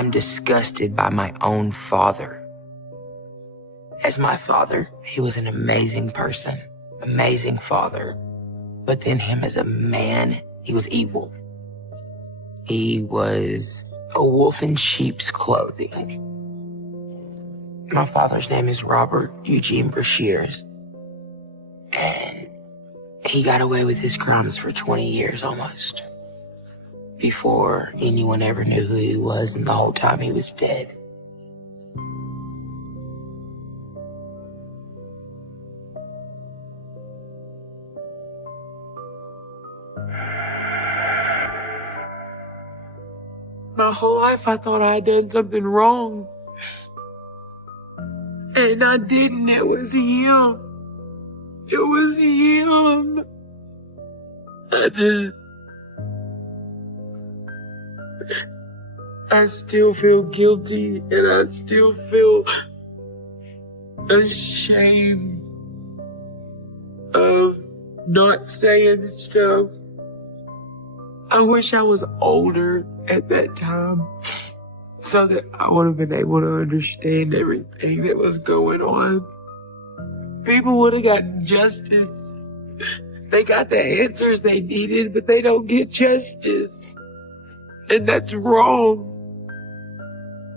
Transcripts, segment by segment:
I'm disgusted by my own father. As my father, he was an amazing person, amazing father. But then him as a man, he was evil. He was a wolf in sheep's clothing. My father's name is Robert Eugene Brashears, and he got away with his crimes for 20 years almost, before anyone ever knew who he was, and the whole time he was dead. My whole life I thought I had done something wrong. And I didn't. It was him. It was him. I still feel guilty, and I still feel ashamed of not saying stuff. I wish I was older at that time so that I would have been able to understand everything that was going on. People would have gotten justice. They got the answers they needed, but they don't get justice. And that's wrong.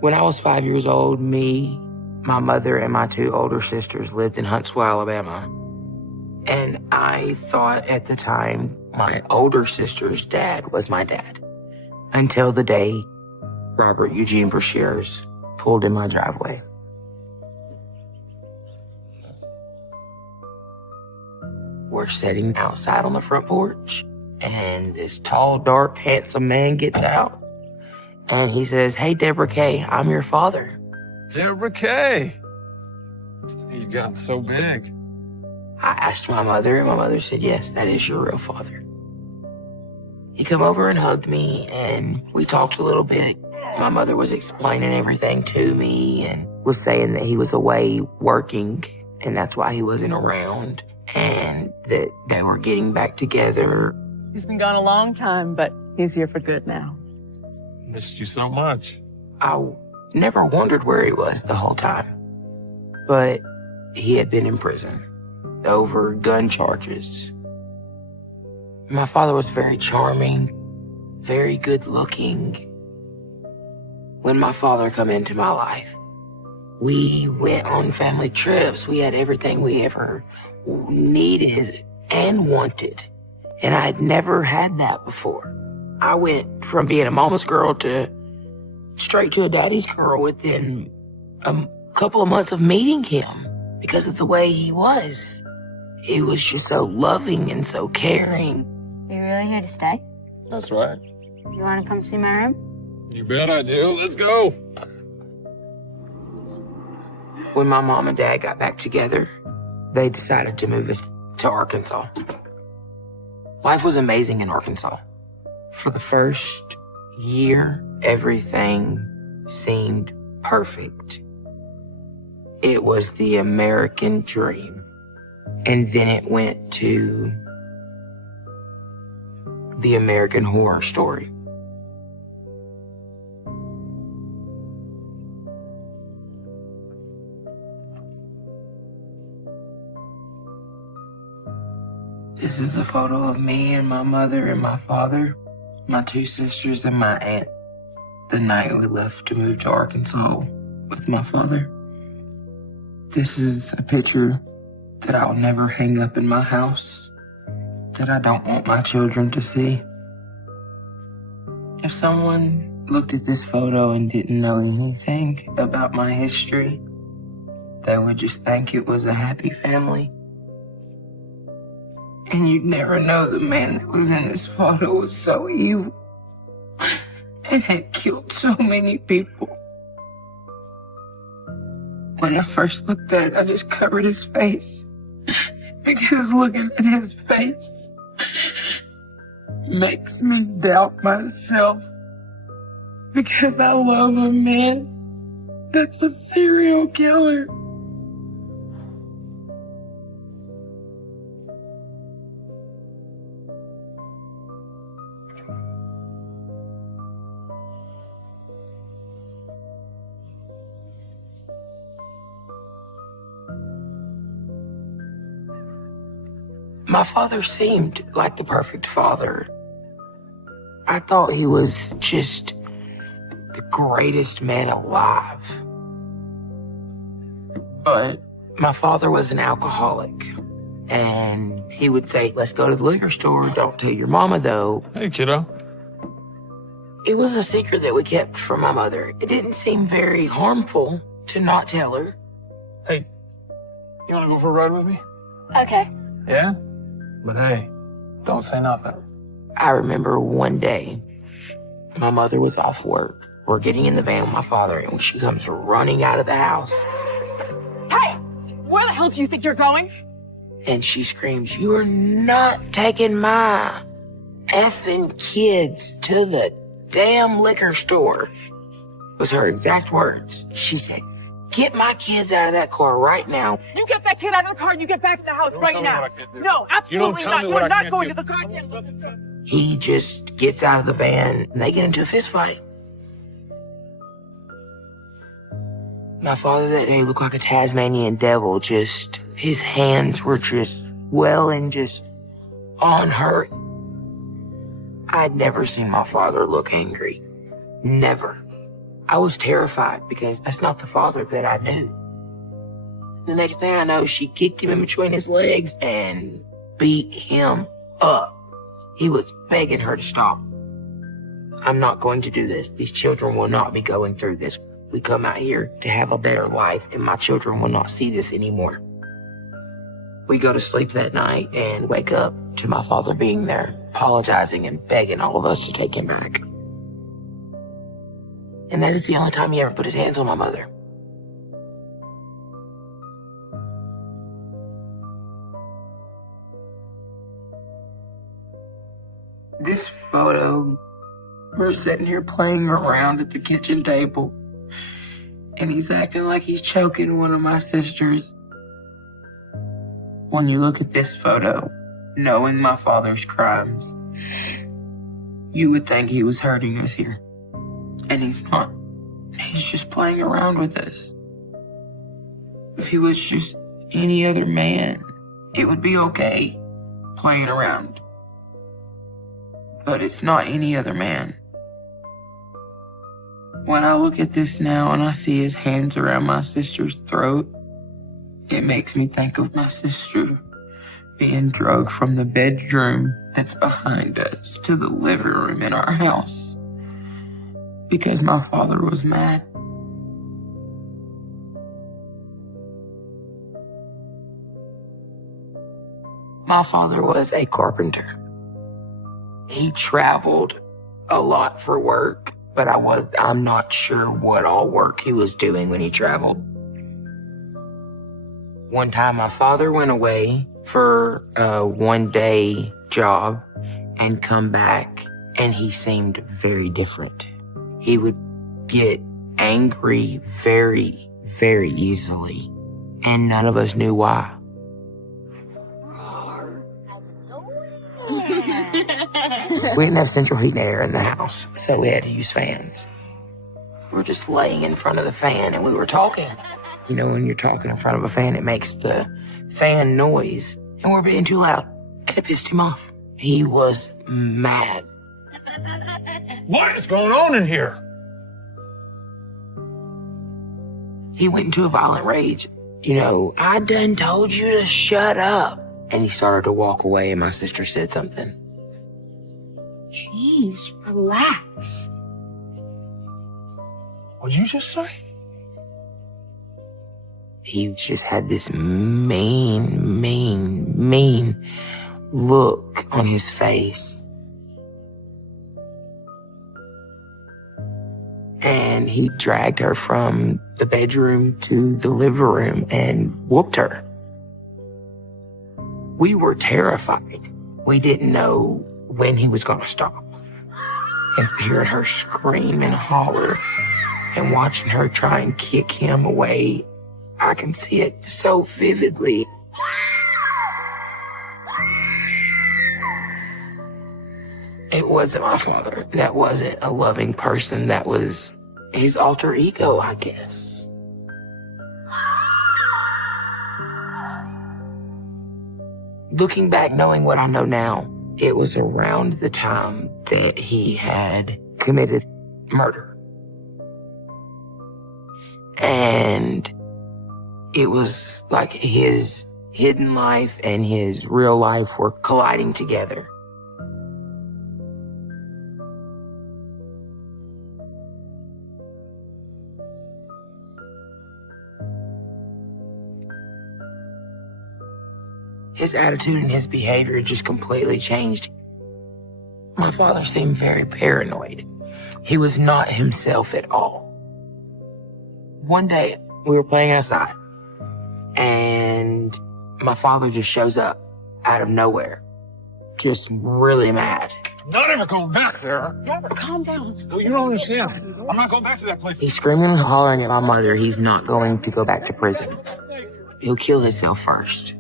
When I was 5 years old, me, my mother, and my 2 older sisters lived in Huntsville, Alabama. And I thought at the time my older sister's dad was my dad. Until the day Robert Eugene Brashears pulled in my driveway. We're sitting outside on the front porch, and this tall, dark, handsome man gets out. And he says, "Hey, Deborah Kay, I'm your father." Deborah Kay! You've gotten so big. I asked my mother, and my mother said, "Yes, that is your real father." He come over and hugged me, and we talked a little bit. My mother was explaining everything to me and was saying that he was away working, and that's why he wasn't around, and that they were getting back together. He's been gone a long time, but he's here for good now. Missed you so much. I never wondered where he was the whole time, but he had been in prison over gun charges. My father was very charming, very good looking. When my father come into my life, we went on family trips. We had everything we ever needed and wanted. And I had never had that before. I went from being a mama's girl to straight to a daddy's girl within a couple of months of meeting him because of the way he was. He was just so loving and so caring. Are you really here to stay? That's right. You want to come see my room? You bet I do. Let's go. When my mom and dad got back together, they decided to move us to Arkansas. Life was amazing in Arkansas. For the first year, everything seemed perfect. It was the American dream. And then it went to the American Horror Story. This is a photo of me and my mother and my father, my 2 sisters and my aunt, the night we left to move to Arkansas with my father. This is a picture that I'll never hang up in my house, that I don't want my children to see. If someone looked at this photo and didn't know anything about my history, they would just think it was a happy family. And you'd never know the man that was in this photo was so evil and had killed so many people. When I first looked at it, I just covered his face because looking at his face makes me doubt myself because I love a man that's a serial killer. My father seemed like the perfect father. I thought he was just the greatest man alive. But my father was an alcoholic. And he would say, let's go to the liquor store. Don't tell your mama, though. Hey, kiddo. It was a secret that we kept from my mother. It didn't seem very harmful to not tell her. Hey, you want to go for a ride with me? Okay. Yeah? But hey, don't say nothing. I remember one day, my mother was off work. We're getting in the van with my father, and she comes running out of the house. Hey! Where the hell do you think you're going? And she screams, "You are not taking my effing kids to the damn liquor store," was her exact words. She said, "Get my kids out of that car right now." You get that kid out of the car and you get back in the house Don't right tell me now. what I can't do. No, absolutely tell not. me You what are I not can't going do. to the car. He just gets out of the van, and they get into a fist fight. My father that day looked like a Tasmanian devil. Just, his hands were just swelling, just on her. I'd never seen my father look angry. Never. I was terrified because that's not the father that I knew. The next thing I know, she kicked him in between his legs and beat him up. He was begging her to stop. I'm not going to do this. These children will not be going through this. We come out here to have a better life, and my children will not see this anymore. We go to sleep that night and wake up to my father being there, apologizing and begging all of us to take him back. And that is the only time he ever put his hands on my mother. This photo, we're sitting here playing around at the kitchen table, and he's acting like he's choking one of my sisters. When you look at this photo, knowing my father's crimes, you would think he was hurting us here. And he's not. He's just playing around with us. If he was just any other man, it would be okay playing around. But it's not any other man. When I look at this now and I see his hands around my sister's throat, it makes me think of my sister being drugged from the bedroom that's behind us to the living room in our house because my father was mad. My father was a carpenter. He traveled a lot for work, but I'm not sure what all work he was doing when he traveled. One time my father went away for a one-day job and come back, and he seemed very different. He would get angry very, very easily, and none of us knew why. We didn't have central heat and air in the house, so we had to use fans. We were just laying in front of the fan and we were talking. You know, when you're talking in front of a fan, it makes the fan noise, and we're being too loud, and it pissed him off. He was mad. What is going on in here? He went into a violent rage. You know, "I done told you to shut up." And he started to walk away, and my sister said something. Jeez, relax. What'd you just say? He just had this mean look on his face. And he dragged her from the bedroom to the living room and whooped her. We were terrified. We didn't know when he was gonna stop. And hearing her scream and holler and watching her try and kick him away, I can see it so vividly. It wasn't my father. That wasn't a loving person. That was his alter ego, I guess. Looking back, knowing what I know now, it was around the time that he had committed murder. And it was like his hidden life and his real life were colliding together. His attitude and his behavior just completely changed. My father seemed very paranoid. He was not himself at all. One day, we were playing outside, and my father just shows up out of nowhere, just really mad. Not ever going back there. Calm down. Well, you don't understand. I'm not going back to that place. He's screaming and hollering at my mother he's not going to go back to prison. He'll kill himself first.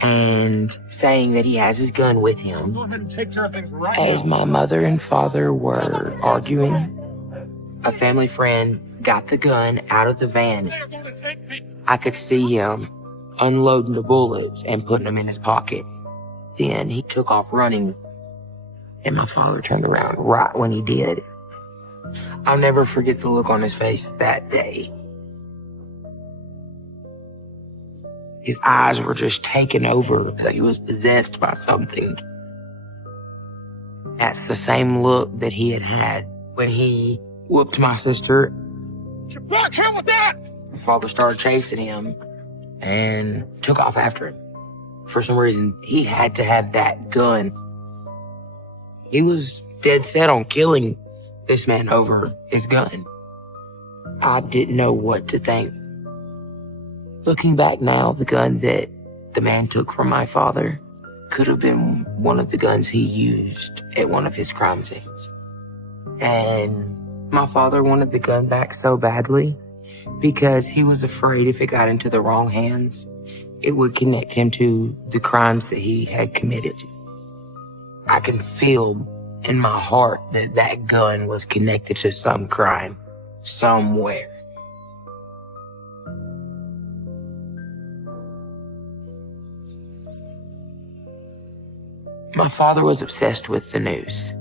And saying that he has his gun with him. Go ahead and take care of things right As now. my mother and father were arguing, a family friend got the gun out of the van. They're going to take me. I could see him unloading the bullets and putting them in his pocket. Then he took off running, and my father turned around right when he did. I'll never forget the look on his face that day. His eyes were just taken over, like he was possessed by something. That's the same look that he had had when he whooped my sister. Watch him with that! My father started chasing him and took off after him. For some reason, he had to have that gun. He was dead set on killing this man over his gun. I didn't know what to think. Looking back now, the gun that the man took from my father could have been one of the guns he used at one of his crime scenes. And my father wanted the gun back so badly because he was afraid if it got into the wrong hands, it would connect him to the crimes that he had committed. I can feel in my heart that that gun was connected to some crime somewhere. My father was obsessed with the news,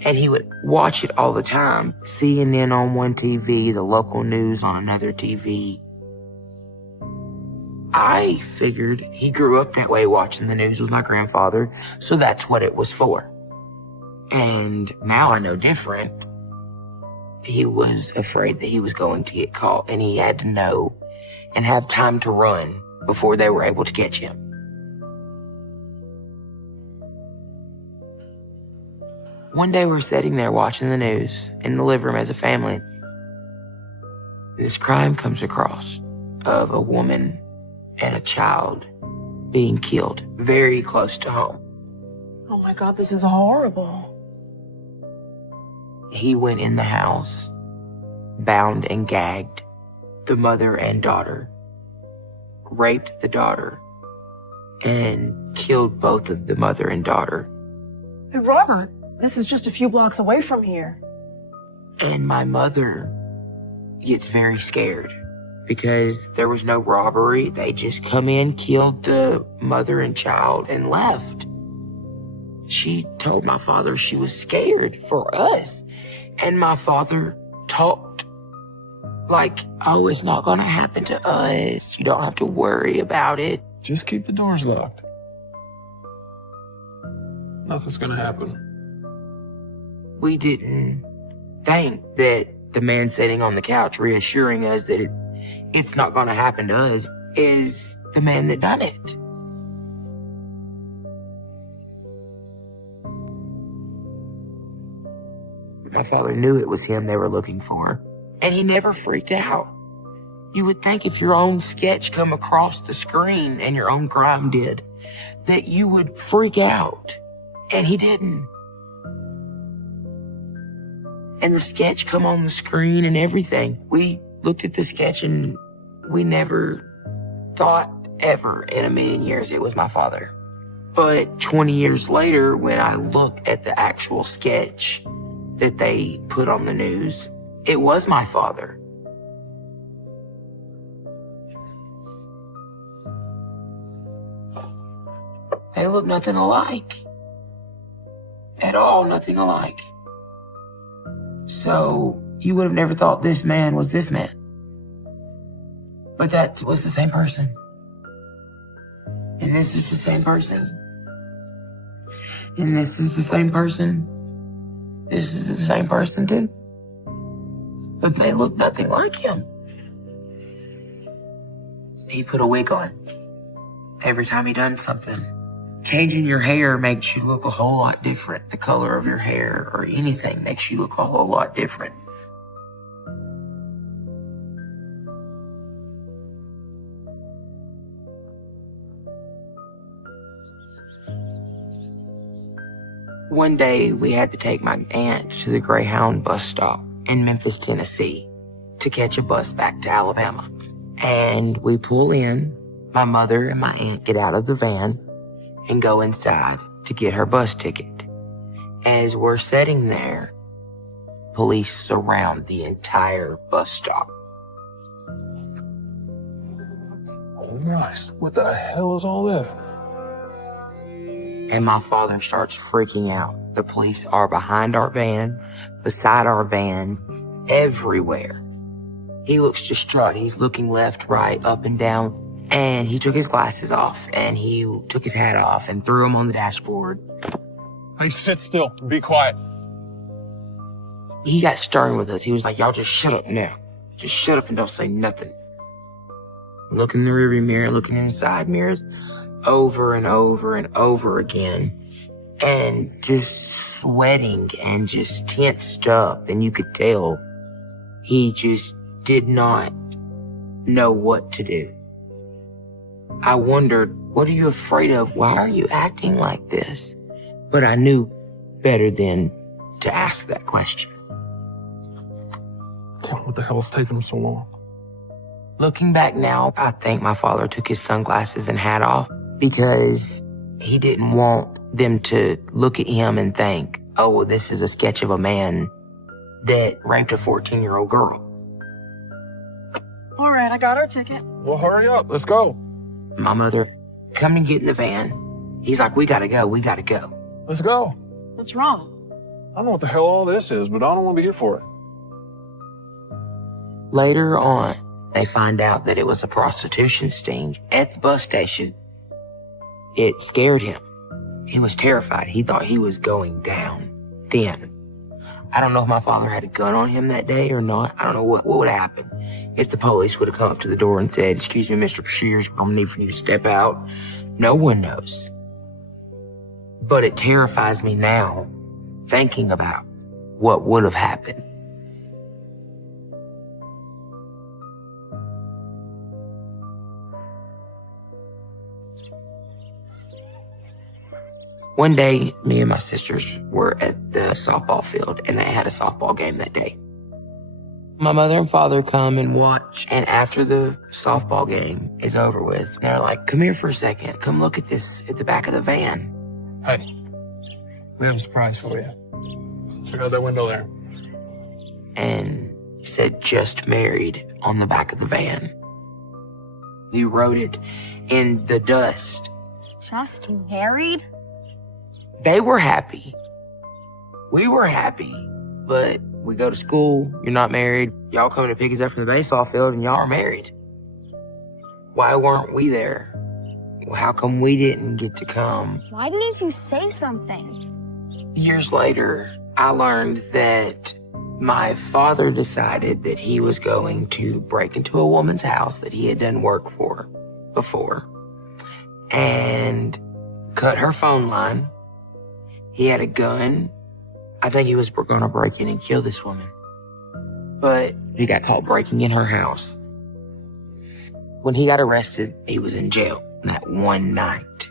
and he would watch it all the time. CNN on one TV, the local news on another TV. I figured he grew up that way watching the news with my grandfather, so that's what it was for. And now I know different. He was afraid that he was going to get caught, and he had to know and have time to run before they were able to catch him. One day we're sitting there watching the news in the living room as a family. This crime comes across of a woman and a child being killed very close to home. Oh my God, this is horrible. He went in the house, bound and gagged the mother and daughter, raped the daughter, and killed both of the mother and daughter. Hey, Robert, this is just a few blocks away from here. And my mother gets very scared because there was no robbery. They just come in, killed the mother and child, and left. She told my father she was scared for us. And my father talked like, oh, it's not gonna happen to us. You don't have to worry about it. Just keep the doors locked. Nothing's gonna happen. We didn't think that the man sitting on the couch reassuring us that it's not gonna happen to us is the man that done it. My father knew it was him they were looking for, and he never freaked out. You would think if your own sketch come across the screen and your own crime did, that you would freak out, and he didn't. And the sketch come on the screen and everything. We looked at the sketch and we never thought ever in a million years it was my father. But 20 years later, when I look at the actual sketch that they put on the news, it was my father. They look nothing alike. At all, nothing alike. So, you would have never thought this man was this man. But that was the same person. And this is the same person. And this is the same person. This is the same person too. But they look nothing like him. He put a wig on every time he done something. Changing your hair makes you look a whole lot different. The color of your hair or anything makes you look a whole lot different. One day, we had to take my aunt to the Greyhound bus stop in Memphis, Tennessee, to catch a bus back to Alabama. And we pull in, my mother and my aunt get out of the van and go inside to get her bus ticket. As we're sitting there, police surround the entire bus stop. Oh, Christ. What the hell is all this? And my father starts freaking out. The police are behind our van, beside our van, everywhere. He looks distraught. He's looking left, right, up and down. And he took his glasses off and he took his hat off and threw them on the dashboard. Hey, sit still. Be quiet. He got stern with us. He was like, y'all just shut up now. Just shut up and don't say nothing. Look in the rearview mirror, looking in the side mirrors, over and over and over again. And just sweating and just tensed up. And you could tell he just did not know what to do. I wondered, what are you afraid of? Why are you acting like this? But I knew better than to ask that question. What the hell's taking him so long? Looking back now, I think my father took his sunglasses and hat off because he didn't want them to look at him and think, oh, well, this is a sketch of a man that raped a 14-year-old girl. All right, I got our ticket. Well, hurry up. Let's go. My mother, come and get in the van. He's like, we gotta go, we gotta go. Let's go. What's wrong? I don't know what the hell all this is, but I don't want to be here for it. Later on, they find out that it was a prostitution sting at the bus station. It scared him. He was terrified. He thought he was going down. Then, I don't know if my father had a gun on him that day or not. I don't know what would happen if the police would have come up to the door and said, excuse me, Mr. Shears, I'm gonna need for you to step out. No one knows. But it terrifies me now, thinking about what would have happened. One day, me and my sisters were at the softball field, and they had a softball game that day. My mother and father come and watch, and after the softball game is over with, they're like, come here for a second. Come look at this at the back of the van. Hey, we have a surprise for you. Check out that window there. And it said, just married on the back of the van. We wrote it in the dust. Just married? They were happy. We were happy. But we go to school, you're not married, y'all coming to pick us up from the baseball field, and y'all are married. Why weren't we there? Well, how come we didn't get to come? Why didn't you say something? Years later, I learned that my father decided that he was going to break into a woman's house that he had done work for before and cut her phone line. He had a gun. I think he was going to break in and kill this woman. But he got caught breaking in her house. When he got arrested, he was in jail that one night.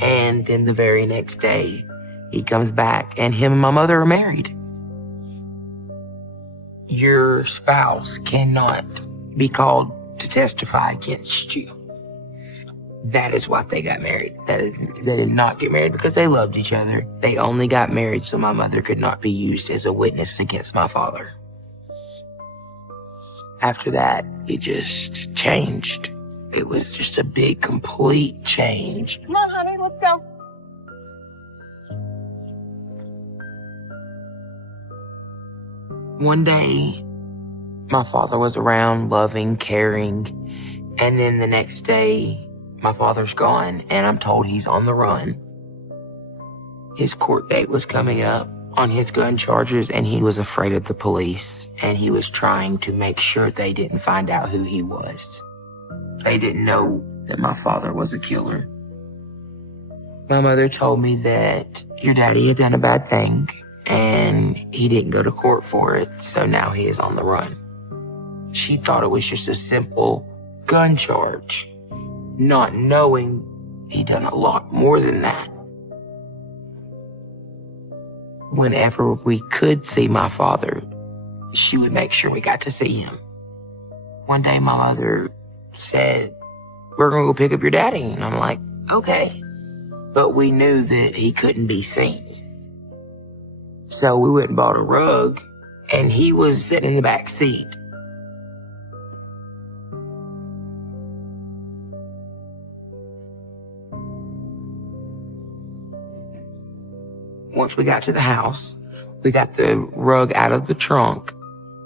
And then the very next day, he comes back and him and my mother are married. Your spouse cannot be called to testify against you. That is why they got married. They did not get married because they loved each other. They only got married so my mother could not be used as a witness against my father. After that, it just changed. It was just a big, complete change. Come on, honey, let's go. One day, my father was around, loving, caring, and then the next day, my father's gone, and I'm told he's on the run. His court date was coming up on his gun charges, and he was afraid of the police, and he was trying to make sure they didn't find out who he was. They didn't know that my father was a killer. My mother told me that your daddy had done a bad thing, and he didn't go to court for it, so now he is on the run. She thought it was just a simple gun charge, not knowing he'd done a lot more than that. Whenever we could see my father, she would make sure we got to see him. One day my mother said, "We're gonna go pick up your daddy." And I'm like, okay. But we knew that he couldn't be seen. So we went and bought a rug, and he was sitting in the back seat. Once we got to the house, we got the rug out of the trunk,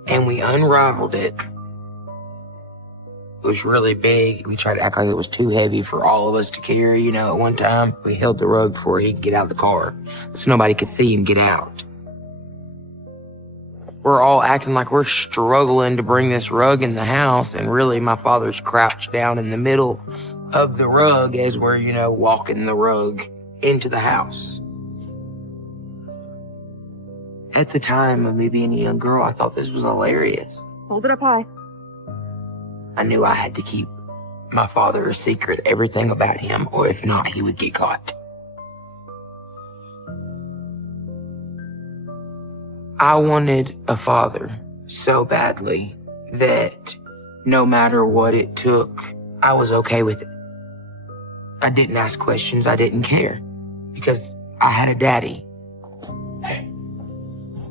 and we unraveled it. It was really big. We tried to act like it was too heavy for all of us to carry, at one time. We held the rug before he could get out of the car, so nobody could see him get out. We're all acting like we're struggling to bring this rug in the house, and really my father's crouched down in the middle of the rug as we're, walking the rug into the house. At the time of me being a young girl, I thought this was hilarious. Hold it up high. I knew I had to keep my father a secret, everything about him, or if not, he would get caught. I wanted a father so badly that no matter what it took, I was okay with it. I didn't ask questions. I didn't care because I had a daddy.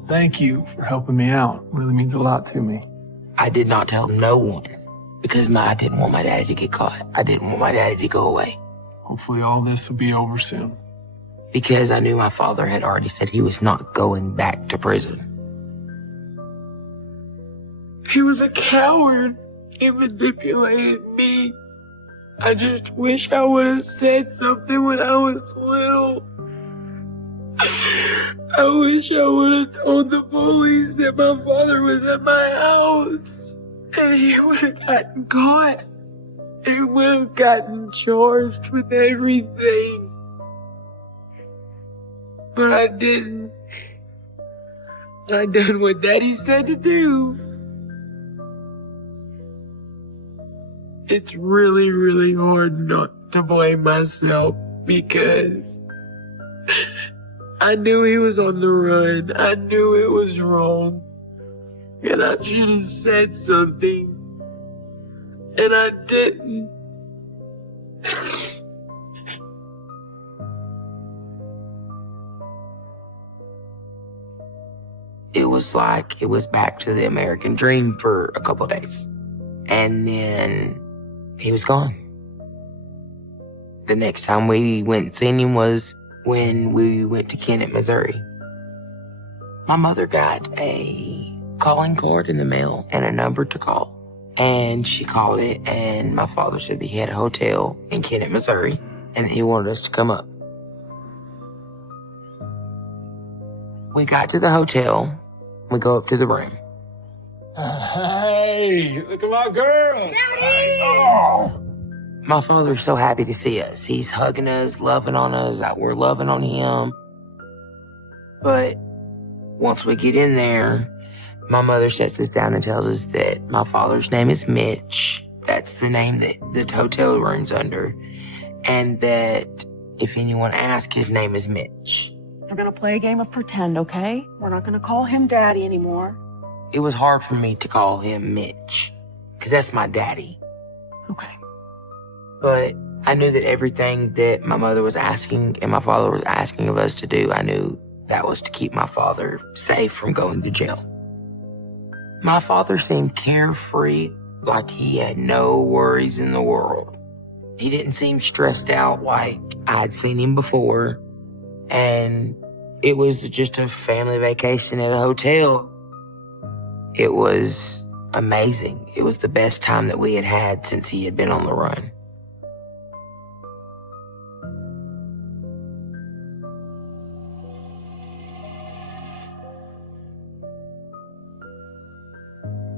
Thank you for helping me out. It really means a lot to me. I did not tell no one because I didn't want my daddy to get caught. I didn't want my daddy to go away. Hopefully all this will be over soon. Because I knew my father had already said he was not going back to prison. He was a coward. He manipulated me. I just wish I would have said something when I was little. I wish I would have told the police that my father was at my house. And he would have gotten caught. He would have gotten charged with everything. But I didn't. I done what Daddy said to do. It's really, really hard not to blame myself because I knew he was on the run. I knew it was wrong. And I should have said something. And I didn't. It was like it was back to the American dream for a couple of days. And then he was gone. The next time we went and seen him was when we went to Kennett, Missouri. My mother got a calling card in the mail and a number to call. And she called it, and my father said that he had a hotel in Kennett, Missouri, and he wanted us to come up. We got to the hotel. We go up to the room. Hey, look at my girl. Daddy! Oh. My father's so happy to see us. He's hugging us, loving on us. We're loving on him. But once we get in there, my mother sets us down and tells us that my father's name is Mitch. That's the name that the hotel room's under. And that if anyone asks, his name is Mitch. We're gonna play a game of pretend, okay? We're not gonna call him Daddy anymore. It was hard for me to call him Mitch, because that's my daddy. Okay. But I knew that everything that my mother was asking and my father was asking of us to do, I knew that was to keep my father safe from going to jail. My father seemed carefree, like he had no worries in the world. He didn't seem stressed out like I'd seen him before. And it was just a family vacation at a hotel. It was amazing. It was the best time that we had had since he had been on the run.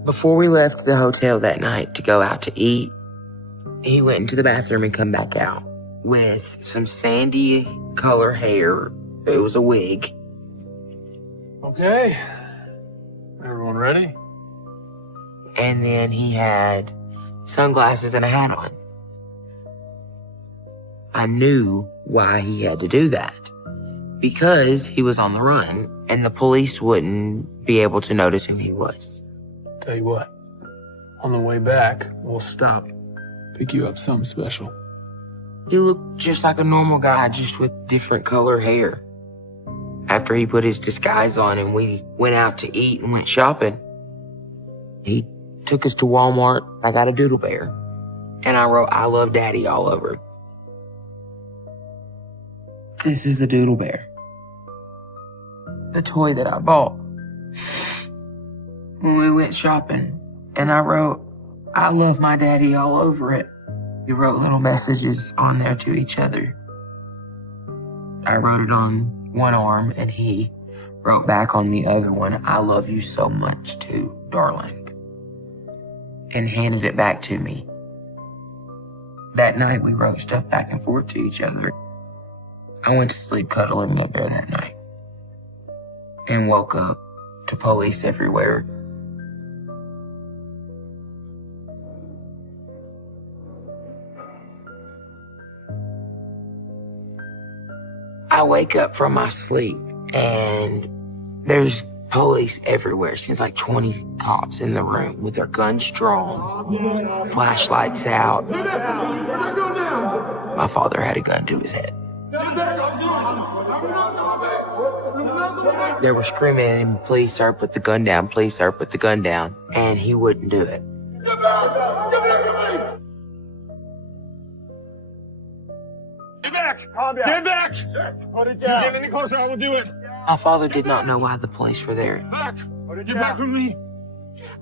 Before we left the hotel that night to go out to eat, he went into the bathroom and come back out with some sandy color hair. It was a wig. Okay. Everyone ready? And then he had sunglasses and a hat on. I knew why he had to do that. Because he was on the run and the police wouldn't be able to notice who he was. Tell you what, on the way back, we'll stop, pick you up something special. He looked just like a normal guy, just with different color hair. After he put his disguise on and we went out to eat and went shopping, he took us to Walmart. I got a doodle bear. And I wrote, "I love Daddy" all over it. This is the doodle bear. The toy that I bought when we went shopping. And I wrote, "I love my daddy" all over it. We wrote little messages on there to each other. I wrote it on one arm and he wrote back on the other one, "I love you so much too, darling," and handed it back to me. That night we wrote stuff back and forth to each other. I went to sleep cuddling that bear that night and woke up to police everywhere. I wake up from my sleep and there's police everywhere. Seems like 20 cops in the room with their guns drawn, flashlights out. My father had a gun to his head. They were screaming at him, "Please, sir, put the gun down. Please, sir, put the gun down." And he wouldn't do it. Get back! Calm down. Get back! Sir, put it down. Get any closer, I will do it. My father did not know why the police were there. Back! Get back from me!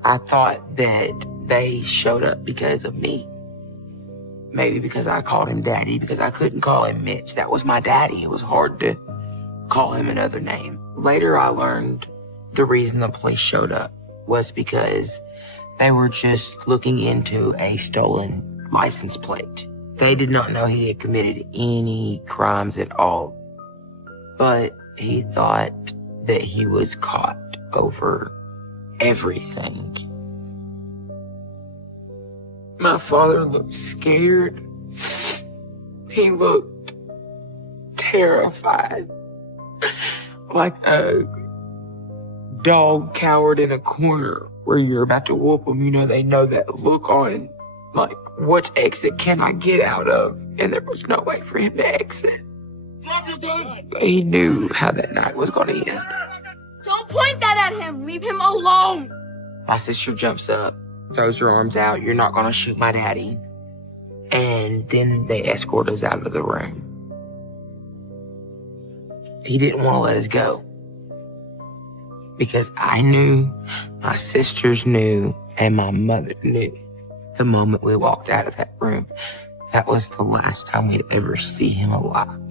I thought that they showed up because of me. Maybe because I called him Daddy, because I couldn't call him Mitch. That was my daddy. It was hard to call him another name. Later, I learned the reason the police showed up was because they were just looking into a stolen license plate. They did not know he had committed any crimes at all, but he thought that he was caught over everything. My father looked scared. He looked terrified, like a dog cowered in a corner where you're about to whoop them. You know, they know that look on, like, which exit can I get out of? And there was no way for him to exit. He knew how that night was going to end. Don't point that at him. Leave him alone. My sister jumps up, throws her arms out. "You're not going to shoot my daddy." And then they escort us out of the room. He didn't want to let us go. Because I knew, my sisters knew, and my mother knew. The moment we walked out of that room, that was the last time we'd ever see him alive.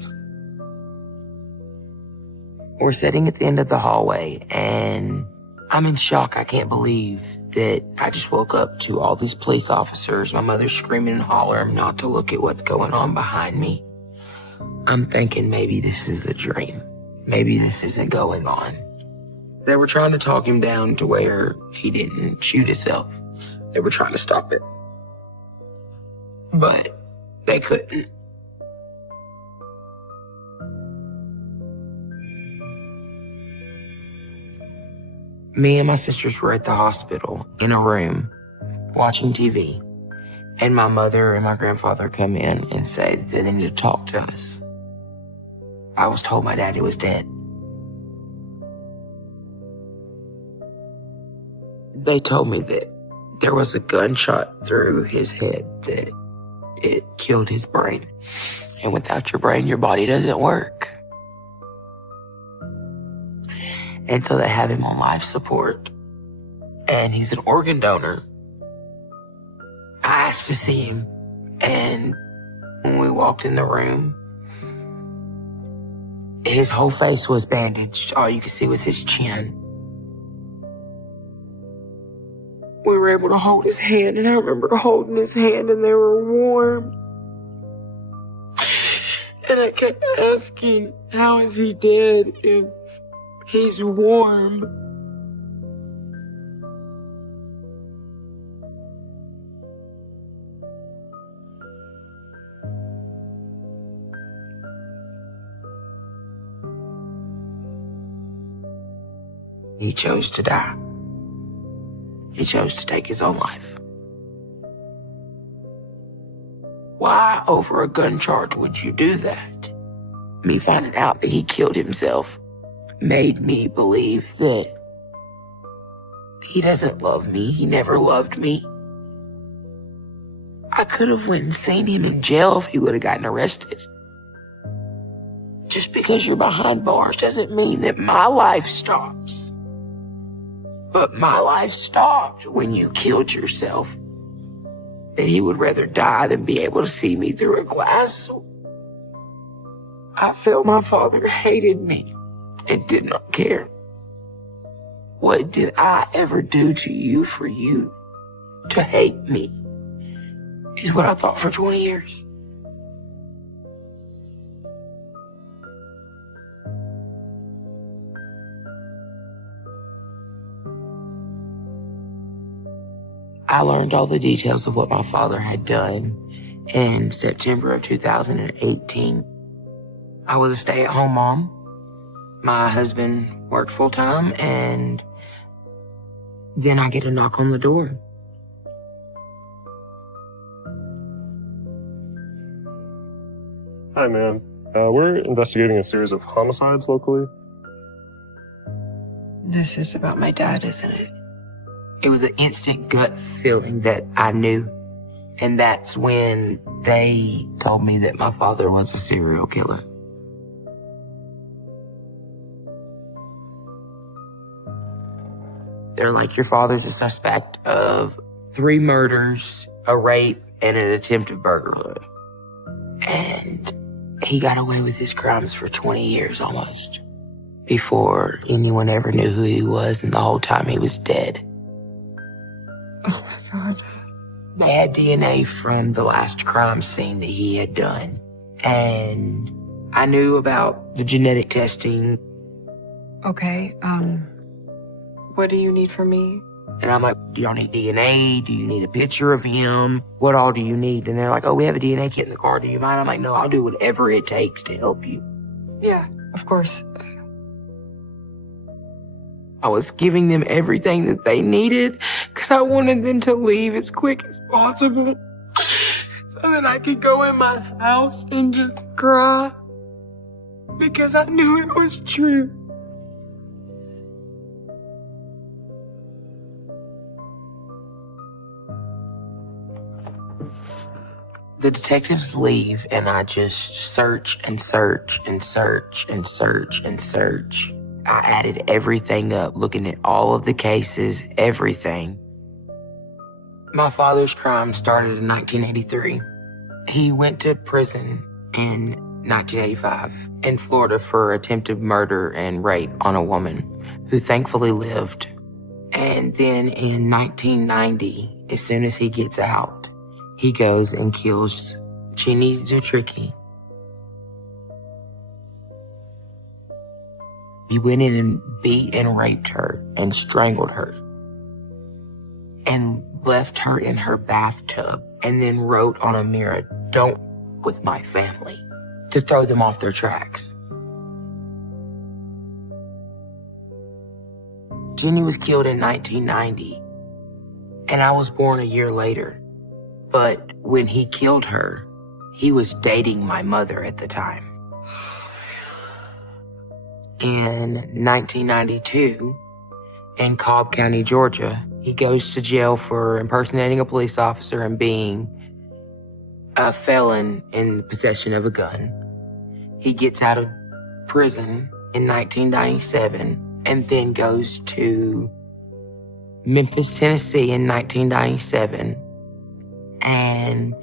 We're sitting at the end of the hallway, and I'm in shock. I can't believe that I just woke up to all these police officers, my mother screaming and hollering not to look at what's going on behind me. I'm thinking maybe this is a dream. Maybe this isn't going on. They were trying to talk him down to where he didn't shoot himself. They were trying to stop it. But they couldn't. Me and my sisters were at the hospital in a room watching TV. And my mother and my grandfather come in and say that they need to talk to us. I was told my daddy was dead. They told me that there was a gunshot through his head, that it killed his brain. And without your brain, your body doesn't work. And so they have him on life support. and he's an organ donor. I asked to see him, and when we walked in the room, his whole face was bandaged. All you could see was his chin. We were able to hold his hand, and I remember holding his hand, and they were warm. And I kept asking, how is he dead if he's warm? He chose to die. He chose to take his own life. Why, over a gun charge, would you do that? Me finding out that he killed himself made me believe that he doesn't love me. He never loved me. I could have went and seen him in jail if he would have gotten arrested. Just because you're behind bars doesn't mean that my life stops. But my life stopped when you killed yourself. That he would rather die than be able to see me through a glass. I felt my father hated me and did not care. What did I ever do to you for you to hate me? Is what I thought for 20 years. I learned all the details of what my father had done in September of 2018. I was a stay-at-home mom. My husband worked full-time, and then I get a knock on the door. Hi, ma'am. We're investigating a series of homicides locally. This is about my dad, isn't it? It was an instant gut feeling that I knew. And that's when they told me that my father was a serial killer. They're like, your father's a suspect of 3 murders, a rape, and an attempted burglary. And he got away with his crimes for 20 years almost, before anyone ever knew who he was, and the whole time he was dead. Oh my God. They had DNA from the last crime scene that he had done. And I knew about the genetic testing. Okay, what do you need from me? And I'm like, do y'all need DNA? Do you need a picture of him? What all do you need? And they're like, oh, we have a DNA kit in the car. Do you mind? I'm like, no, I'll do whatever it takes to help you. Yeah, of course. I was giving them everything that they needed because I wanted them to leave as quick as possible so that I could go in my house and just cry because I knew it was true. The detectives leave, and I just search and search and search and search and search. I added everything up, looking at all of the cases, everything. My father's crime started in 1983. He went to prison in 1985 in Florida for attempted murder and rape on a woman who thankfully lived. And then in 1990, as soon as he gets out, he goes and kills Jenny Zutricki. He went in and beat and raped her and strangled her and left her in her bathtub and then wrote on a mirror, "Don't with my family," to throw them off their tracks. Jenny was killed in 1990, and I was born a year later. But when he killed her, he was dating my mother at the time. In 1992, in Cobb County, Georgia, he goes to jail for impersonating a police officer and being a felon in possession of a gun. He gets out of prison in 1997 and then goes to Memphis, Tennessee in 1997 and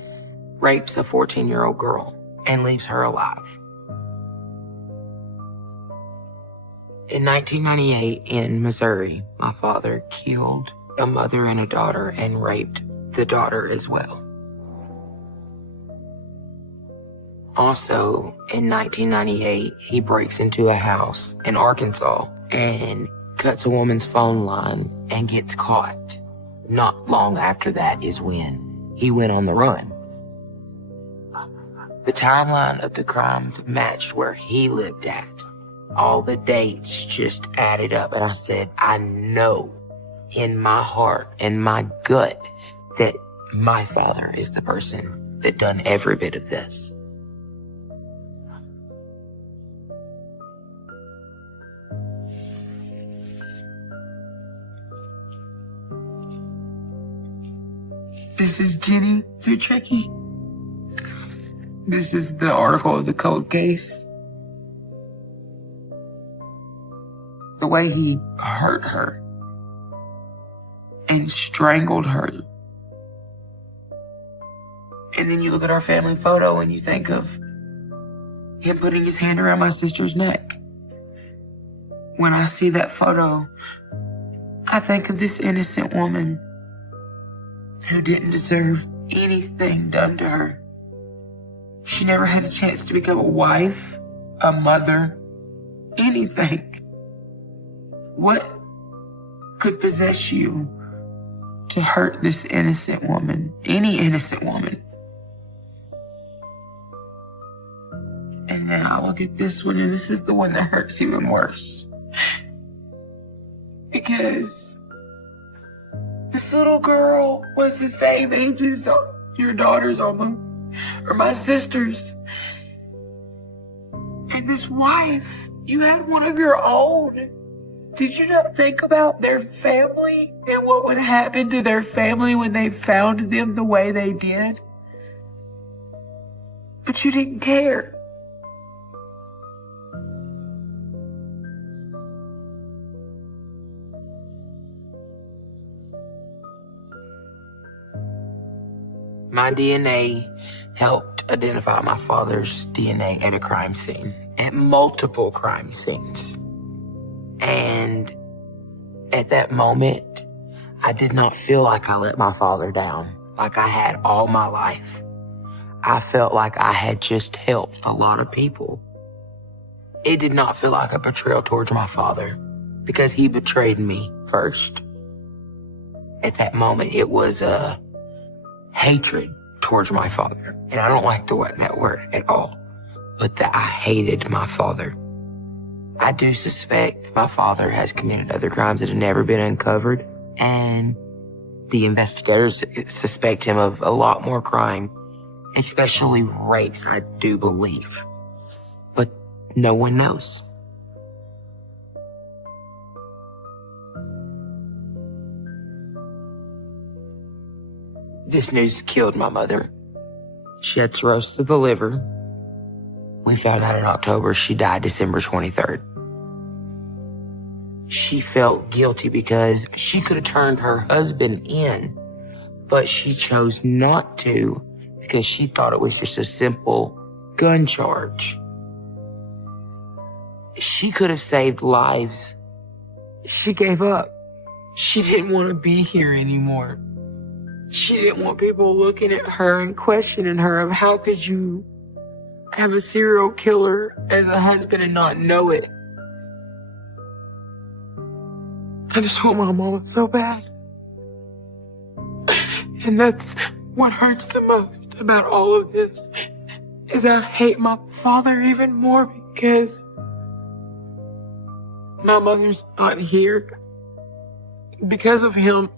rapes a 14-year-old girl and leaves her alive. In 1998 in Missouri, my father killed a mother and a daughter and raped the daughter as well. Also, in 1998, he breaks into a house in Arkansas and cuts a woman's phone line and gets caught. Not long after that is when he went on the run. The timeline of the crimes matched where he lived at. All the dates just added up, and I said, I know in my heart and my gut that my father is the person that done every bit of this. This is Jenny Zuchecki. This is the article of the cold case. The way he hurt her and strangled her. And then you look at our family photo and you think of him putting his hand around my sister's neck. When I see that photo, I think of this innocent woman who didn't deserve anything done to her. She never had a chance to become a wife, a mother, anything. What could possess you to hurt this innocent woman, any innocent woman? And then I look at this one, and this is the one that hurts even worse. Because this little girl was the same age as your daughters almost, or my sisters. And this wife, you had one of your own. Did you not think about their family and what would happen to their family when they found them the way they did? But you didn't care. My DNA helped identify my father's DNA at a crime scene, at multiple crime scenes. And at that moment, I did not feel like I let my father down, like I had all my life. I felt like I had just helped a lot of people. It did not feel like a betrayal towards my father because he betrayed me first. At that moment, it was a hatred towards my father. And I don't like that word at all, but that I hated my father. I do suspect my father has committed other crimes that have never been uncovered, and the investigators suspect him of a lot more crime, especially rapes, I do believe. But no one knows. This news killed my mother. She had cirrhosis of the liver. We found out in October. She died December 23rd. She felt guilty because she could have turned her husband in, but she chose not to because she thought it was just a simple gun charge. She could have saved lives. She gave up. She didn't want to be here anymore. She didn't want people looking at her and questioning her of how could you have a serial killer as a husband and not know it. I just want my mama so bad. And that's what hurts the most about all of this, is I hate my father even more because my mother's not here because of him.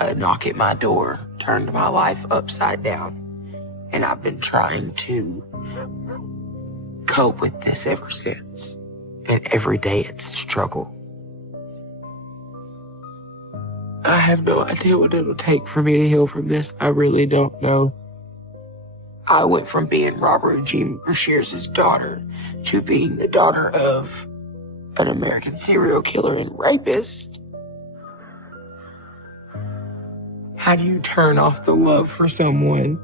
A knock at my door turned my life upside down, and I've been trying to cope with this ever since, and every day it's a struggle. I have no idea what it'll take for me to heal from this. I really don't know. I went from being Robert Eugene Brashears' daughter to being the daughter of an American serial killer and rapist. How do you turn off the love for someone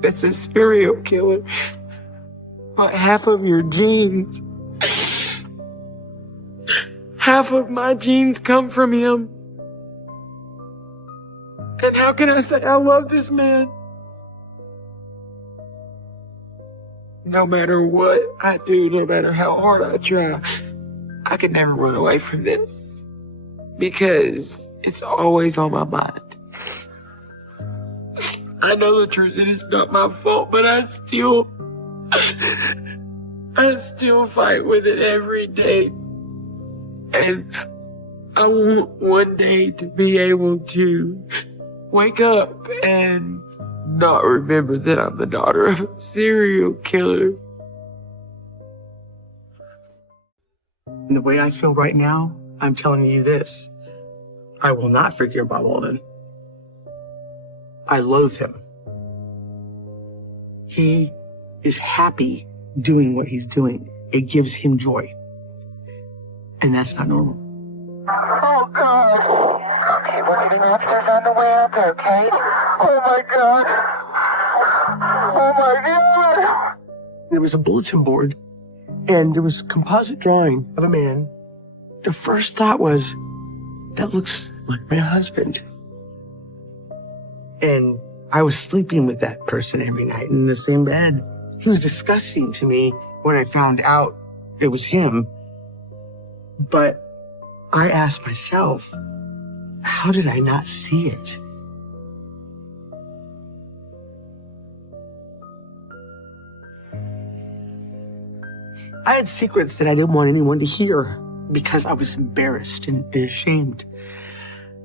that's a serial killer? But half of your genes, half of my genes come from him. And how can I say I love this man? No matter what I do, no matter how hard I try, I can never run away from this because it's always on my mind. I know the truth and it's not my fault, but I still fight with it every day. And I want one day to be able to wake up and not remember that I'm the daughter of a serial killer. And the way I feel right now, I'm telling you this. I will not forgive Bob Alden. I loathe him. He is happy doing what he's doing. It gives him joy. And that's not normal. Oh, God. Okay, we're getting upstairs on the way up there, okay? Oh, my God. Oh, my God. There was a bulletin board, and there was a composite drawing of a man. The first thought was, that looks like my husband. And I was sleeping with that person every night in the same bed. He was disgusting to me when I found out it was him. But I asked myself, how did I not see it? I had secrets that I didn't want anyone to hear because I was embarrassed and ashamed.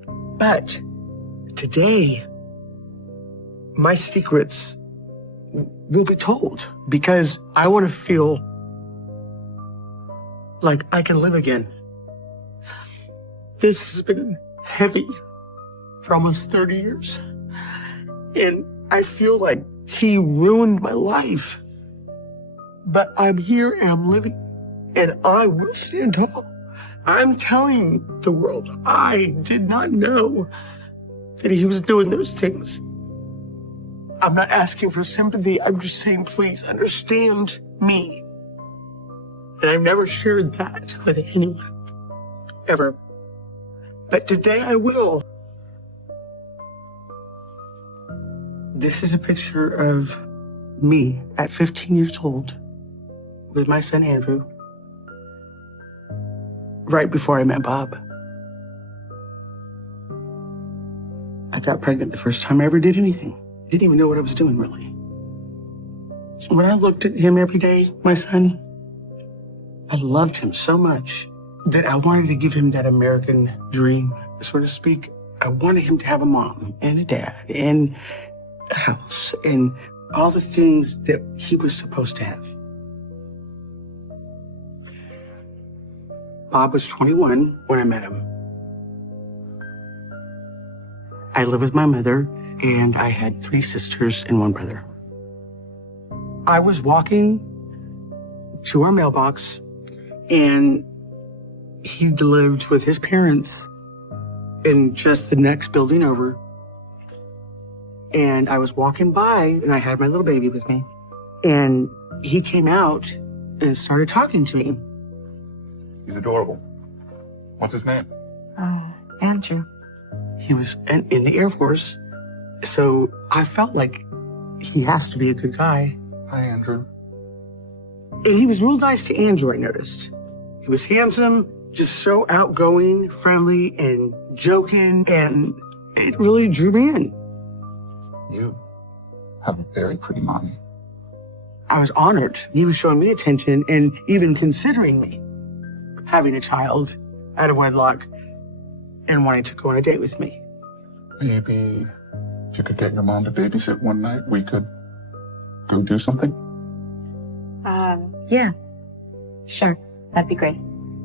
But today, my secrets will be told because I want to feel like I can live again. This has been heavy for almost 30 years. And I feel like he ruined my life. But I'm here and I'm living and I will stand tall. I'm telling the world I did not know that he was doing those things. I'm not asking for sympathy. I'm just saying, please understand me. And I've never shared that with anyone, ever. But today I will. This is a picture of me at 15 years old with my son Andrew, right before I met Bob. I got pregnant the first time I ever did anything. Didn't even know what I was doing, really. When I looked at him every day, my son, I loved him so much that I wanted to give him that American dream, so to speak. I wanted him to have a mom and a dad and a house and all the things that he was supposed to have. Bob was 21 when I met him. I lived with my mother, and I had 3 sisters and 1 brother. I was walking to our mailbox, and he lived with his parents in just the next building over. And I was walking by, and I had my little baby with me, and he came out and started talking to me. He's adorable. What's his name? Andrew. He was in the Air Force, so I felt like he has to be a good guy. Hi, Andrew. And he was real nice to Andrew, I noticed. He was handsome, just so outgoing, friendly, and joking, and it really drew me in. You have a very pretty mommy. I was honored. He was showing me attention and even considering me having a child out of wedlock and wanting to go on a date with me. Maybe if you could get your mom to babysit one night, we could go do something. Yeah. Sure. That'd be great.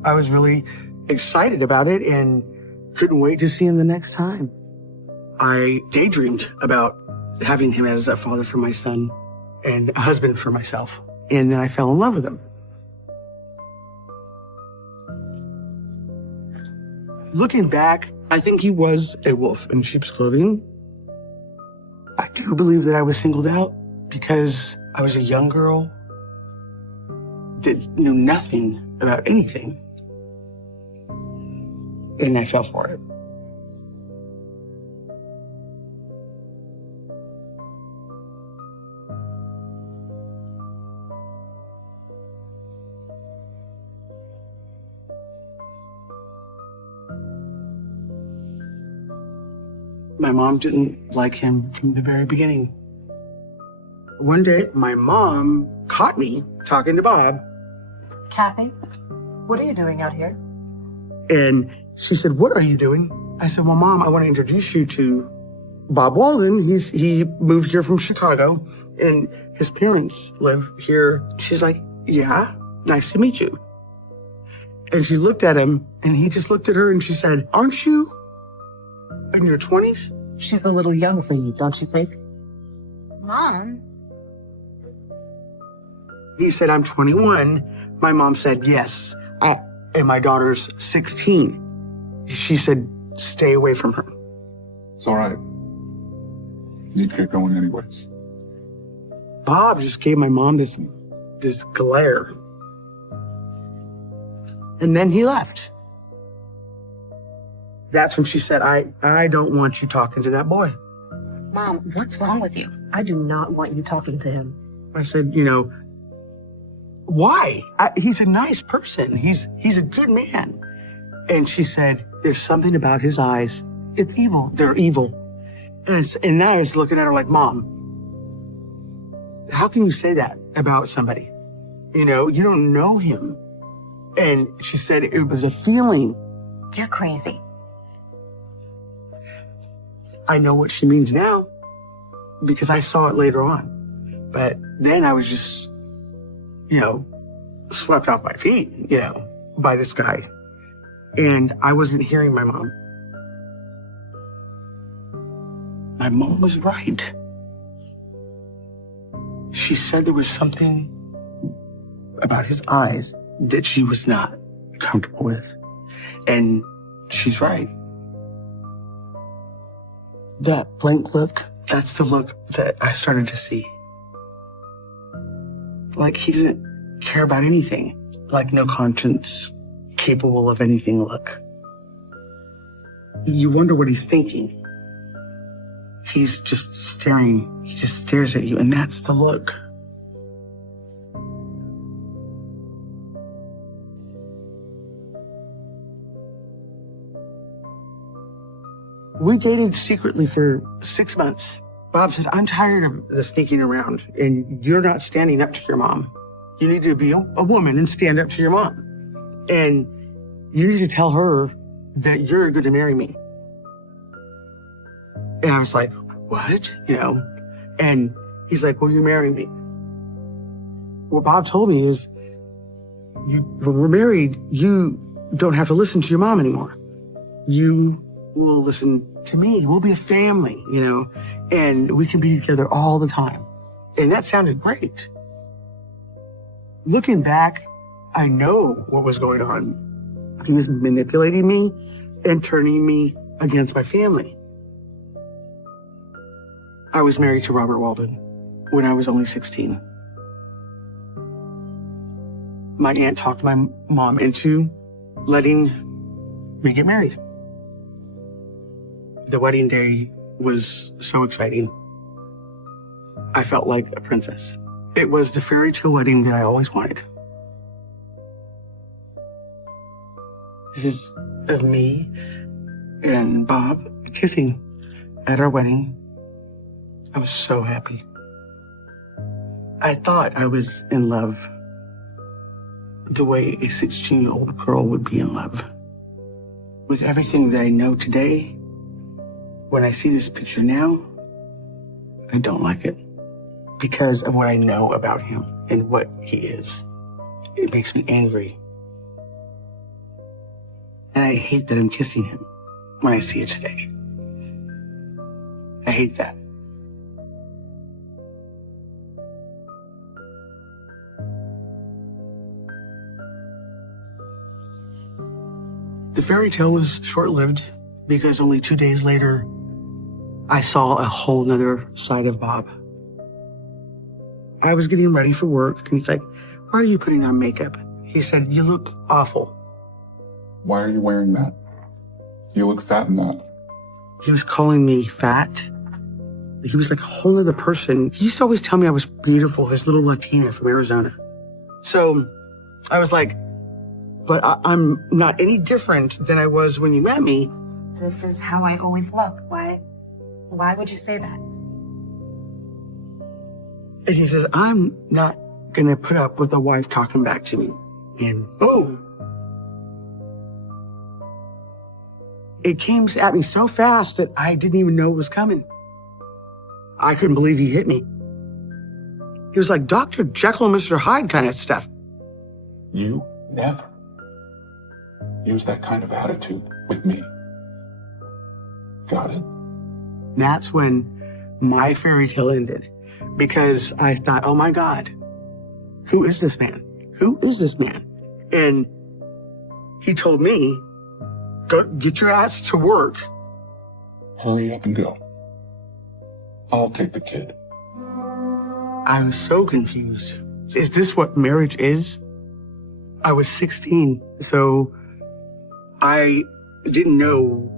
I was really excited about it, and couldn't wait to see him the next time. I daydreamed about having him as a father for my son and a husband for myself. And then I fell in love with him. Looking back, I think he was a wolf in sheep's clothing. I do believe that I was singled out because I was a young girl that knew nothing about anything. And I fell for it. My mom didn't like him from the very beginning. One day, my mom caught me talking to Bob, Kathy, what are you doing out here? and she said, "What are you doing?" I said, "Well, Mom, I want to introduce you to Bob Walden. He moved here from Chicago, and his parents live here." She's like, "Yeah, nice to meet you." And she looked at him, and he just looked at her, and she said, "Aren't you in your 20s?" She's a little young for you, don't you think? Mom? He said, "I'm 21. My mom said, "Yes, and my daughter's 16. She said, "Stay away from her." It's all right. Need to get going anyways. Bob just gave my mom this glare. And then he left. That's when she said, I don't want you talking to that boy. Mom, what's wrong with you? I do not want you talking to him. I said, why? He's a nice person. He's a good man. And she said, there's something about his eyes. It's evil. They're evil. And now I was looking at her like, Mom, how can you say that about somebody? You don't know him. And she said it was a feeling. You're crazy. I know what she means now because I saw it later on. But then I was just, swept off my feet, by this guy. And I wasn't hearing my mom. My mom was right. She said there was something about his eyes that she was not comfortable with. And she's right. That blank look, that's the look that I started to see. Like he doesn't care about anything. Like no conscience, capable of anything look. You wonder what he's thinking. He's just staring. He just stares at you, and that's the look. We dated secretly for 6 months. Bob said, I'm tired of the sneaking around, and you're not standing up to your mom. You need to be a woman and stand up to your mom. And you need to tell her that you're going to marry me. And I was like, what? And he's like, will you marry me? What Bob told me is, when we're married, you don't have to listen to your mom anymore. You will listen to me. We'll be a family, and we can be together all the time. And that sounded great. Looking back, I know what was going on. He was manipulating me and turning me against my family. I was married to Robert Walden when I was only 16. My aunt talked my mom into letting me get married. The wedding day was so exciting. I felt like a princess. It was the fairy tale wedding that I always wanted. This is of me and Bob kissing at our wedding. I was so happy. I thought I was in love the way a 16-year-old girl would be in love. With everything that I know today, when I see this picture now, I don't like it because of what I know about him and what he is. It makes me angry. And I hate that I'm kissing him. when I see it today. I hate that. The fairy tale was short-lived because only 2 days later, I saw a whole nother side of Bob. I was getting ready for work, and he's like, "Why are you putting on makeup?" He said, "You look awful." Why are you wearing that? You look fat in that. He was calling me fat. He was like a whole other person. He used to always tell me I was beautiful, this little Latina from Arizona. So I was like, but I'm not any different than I was when you met me. This is how I always look. Why? Why would you say that? And he says, I'm not gonna put up with a wife talking back to me. And boom. It came at me so fast that I didn't even know it was coming. I couldn't believe he hit me. It was like Dr. Jekyll and Mr. Hyde kind of stuff. You never use that kind of attitude with me. Got it? That's when my fairy tale ended. Because I thought, oh my God, who is this man? Who is this man? And he told me, go get your ass to work. Hurry up and go. I'll take the kid. I was so confused. Is this what marriage is? I was 16, so I didn't know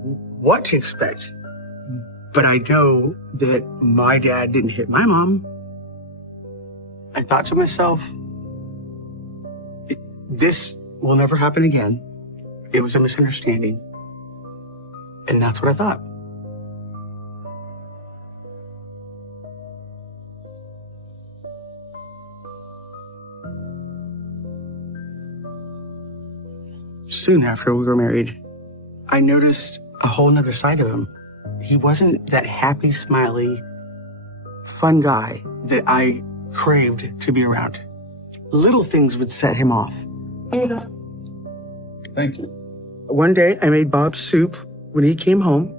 what to expect. But I know that my dad didn't hit my mom. I thought to myself, this will never happen again. It was a misunderstanding. And that's what I thought. Soon after we were married, I noticed a whole nother side of him. He wasn't that happy, smiley, fun guy that I craved to be around. Little things would set him off. Thank you. One day, I made Bob soup when he came home,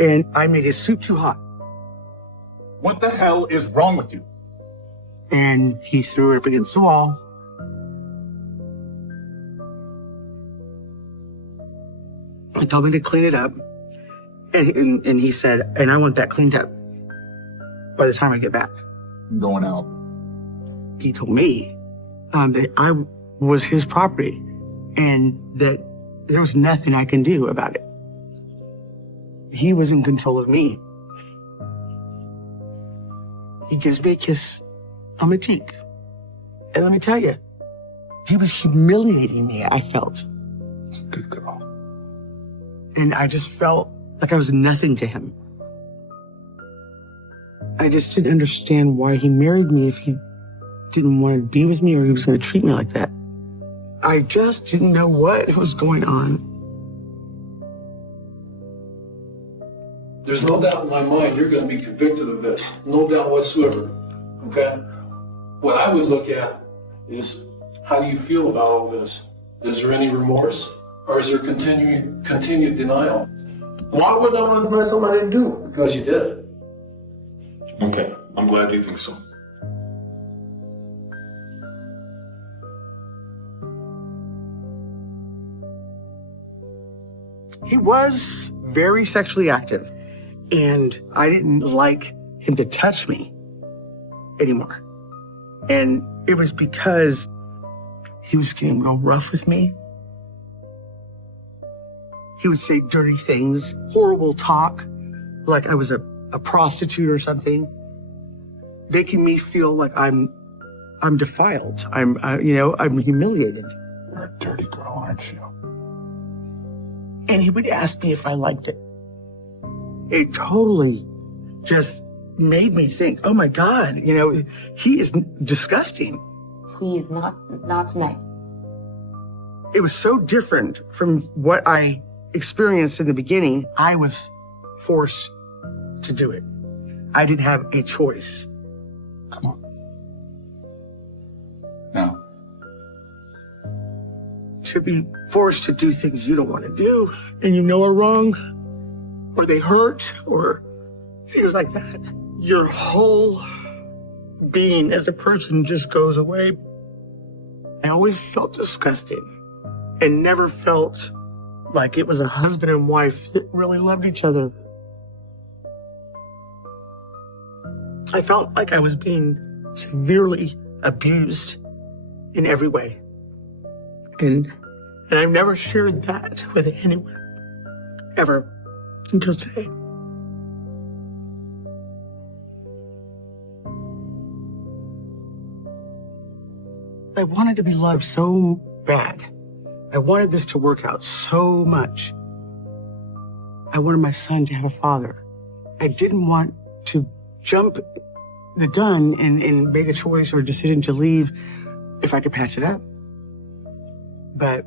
and I made his soup too hot. What the hell is wrong with you? And he threw it up against the wall. He told me to clean it up. And he said, and I want that cleaned up by the time I get back. I'm going out. He told me that I was his property and that there was nothing I can do about it. He was in control of me. He gives me a kiss on my cheek. And let me tell you, he was humiliating me, I felt. It's a good girl. And I just felt like I was nothing to him. I just didn't understand why he married me if he didn't want to be with me or he was going to treat me like that. I just didn't know what was going on. There's no doubt in my mind you're going to be convicted of this. No doubt whatsoever. Okay? What I would look at is, how do you feel about all this? Is there any remorse? Or is there continued denial? Why would I want to deny something I didn't do? Because you did. Okay, I'm glad you think so. He was very sexually active, and I didn't like him to touch me anymore. And it was because he was getting real rough with me. He would say dirty things, horrible talk, like I was a prostitute or something, making me feel like I'm defiled. I'm humiliated. You're a dirty girl, aren't you? And he would ask me if I liked it. It totally just made me think, oh my God, he is disgusting. Please, not tonight. It was so different from what I experienced in the beginning. I was forced to do it. I didn't have a choice. Come on. Now. to be forced to do things you don't want to do and you know are wrong, or they hurt, or things like that. Your whole being as a person just goes away. I always felt disgusting and never felt like it was a husband and wife that really loved each other. I felt like I was being severely abused in every way. And I've never shared that with anyone, ever, until today. I wanted to be loved so bad. I wanted this to work out so much. I wanted my son to have a father. I didn't want to jump the gun and make a choice or a decision to leave if I could patch it up. But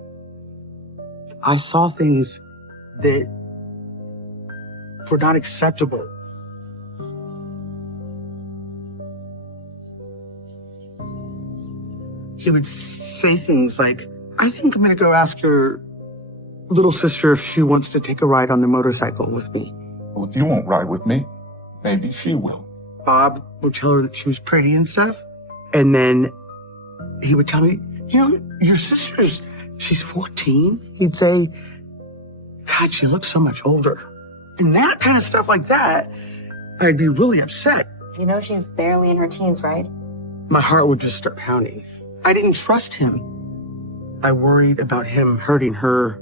I saw things that were not acceptable. He would say things like, I think I'm going to go ask your little sister if she wants to take a ride on the motorcycle with me. Well, if you won't ride with me, maybe she will. Bob would tell her that she was pretty and stuff. And then he would tell me, you know, your sister's, she's 14. He'd say, God, she looks so much older. And that kind of stuff like that, I'd be really upset. You know she's barely in her teens, right? My heart would just start pounding. I didn't trust him. I worried about him hurting her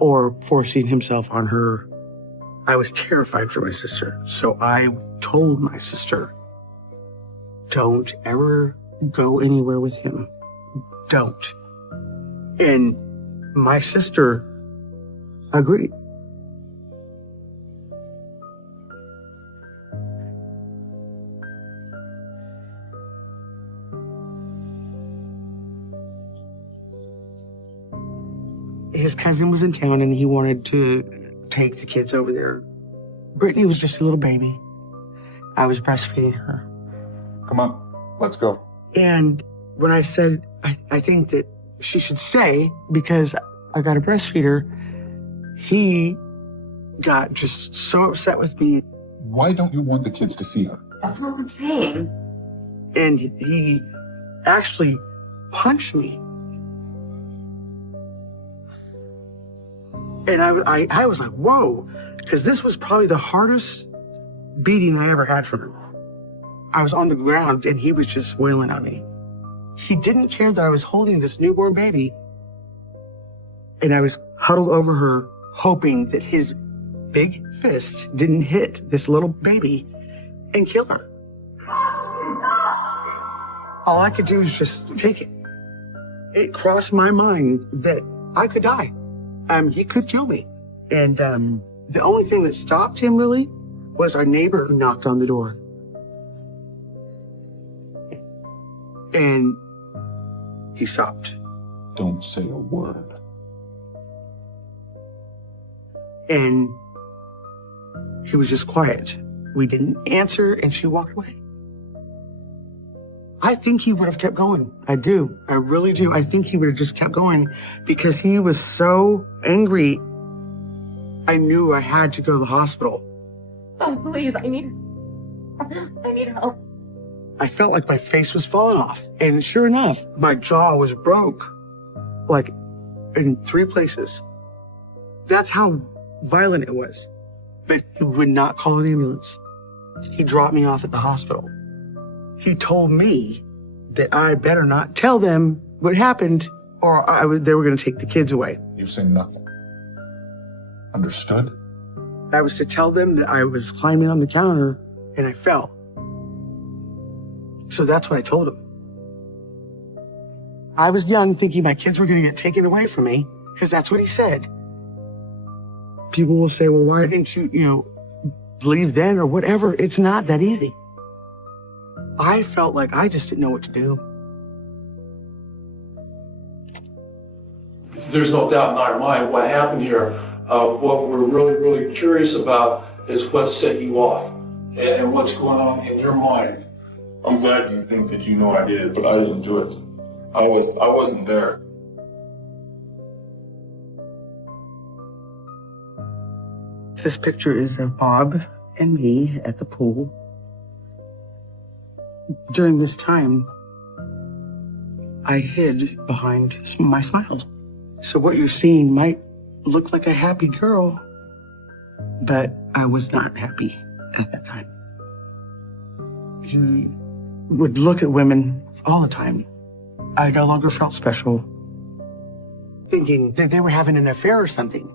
or forcing himself on her. I was terrified for my sister. So I told my sister, don't ever go anywhere with him. Don't. And my sister agreed. His cousin was in town and he wanted to take the kids over there. Brittany was just a little baby. I was breastfeeding her. Come on, let's go. And when I said, I think that she should stay because I got to breastfeed her, he got just so upset with me. Why don't you want the kids to see her? That's what I'm saying. And he actually punched me. And I was like, whoa, because this was probably the hardest beating I ever had from him. I was on the ground and he was just wailing on me. He didn't care that I was holding this newborn baby. And I was huddled over her, hoping that his big fist didn't hit this little baby and kill her. All I could do was just take it. It crossed my mind that I could die. He could kill me. And the only thing that stopped him really was our neighbor who knocked on the door. And he stopped. Don't say a word. And he was just quiet. We didn't answer and she walked away. I think he would have kept going. I do. I really do. I think he would have just kept going because he was so angry. I knew I had to go to the hospital. Oh, please, I need help. I felt like my face was falling off. And sure enough, my jaw was broke, like in 3 places. That's how violent it was. But he would not call an ambulance. He dropped me off at the hospital. He told me that I better not tell them what happened or they were going to take the kids away. You say nothing. Understood? I was to tell them that I was climbing on the counter and I fell. So that's what I told them. I was young thinking my kids were going to get taken away from me because that's what he said. People will say, well, why didn't you, leave then or whatever? It's not that easy. I felt like I just didn't know what to do. There's no doubt in our mind what happened here. What we're really, really curious about is what set you off and what's going on in your mind. I'm glad you think that you know I did, but I didn't do it. I wasn't there. This picture is of Bob and me at the pool. During this time, I hid behind my smiles. So what you're seeing might look like a happy girl, but I was not happy at that time. He would look at women all the time. I no longer felt special, thinking that they were having an affair or something.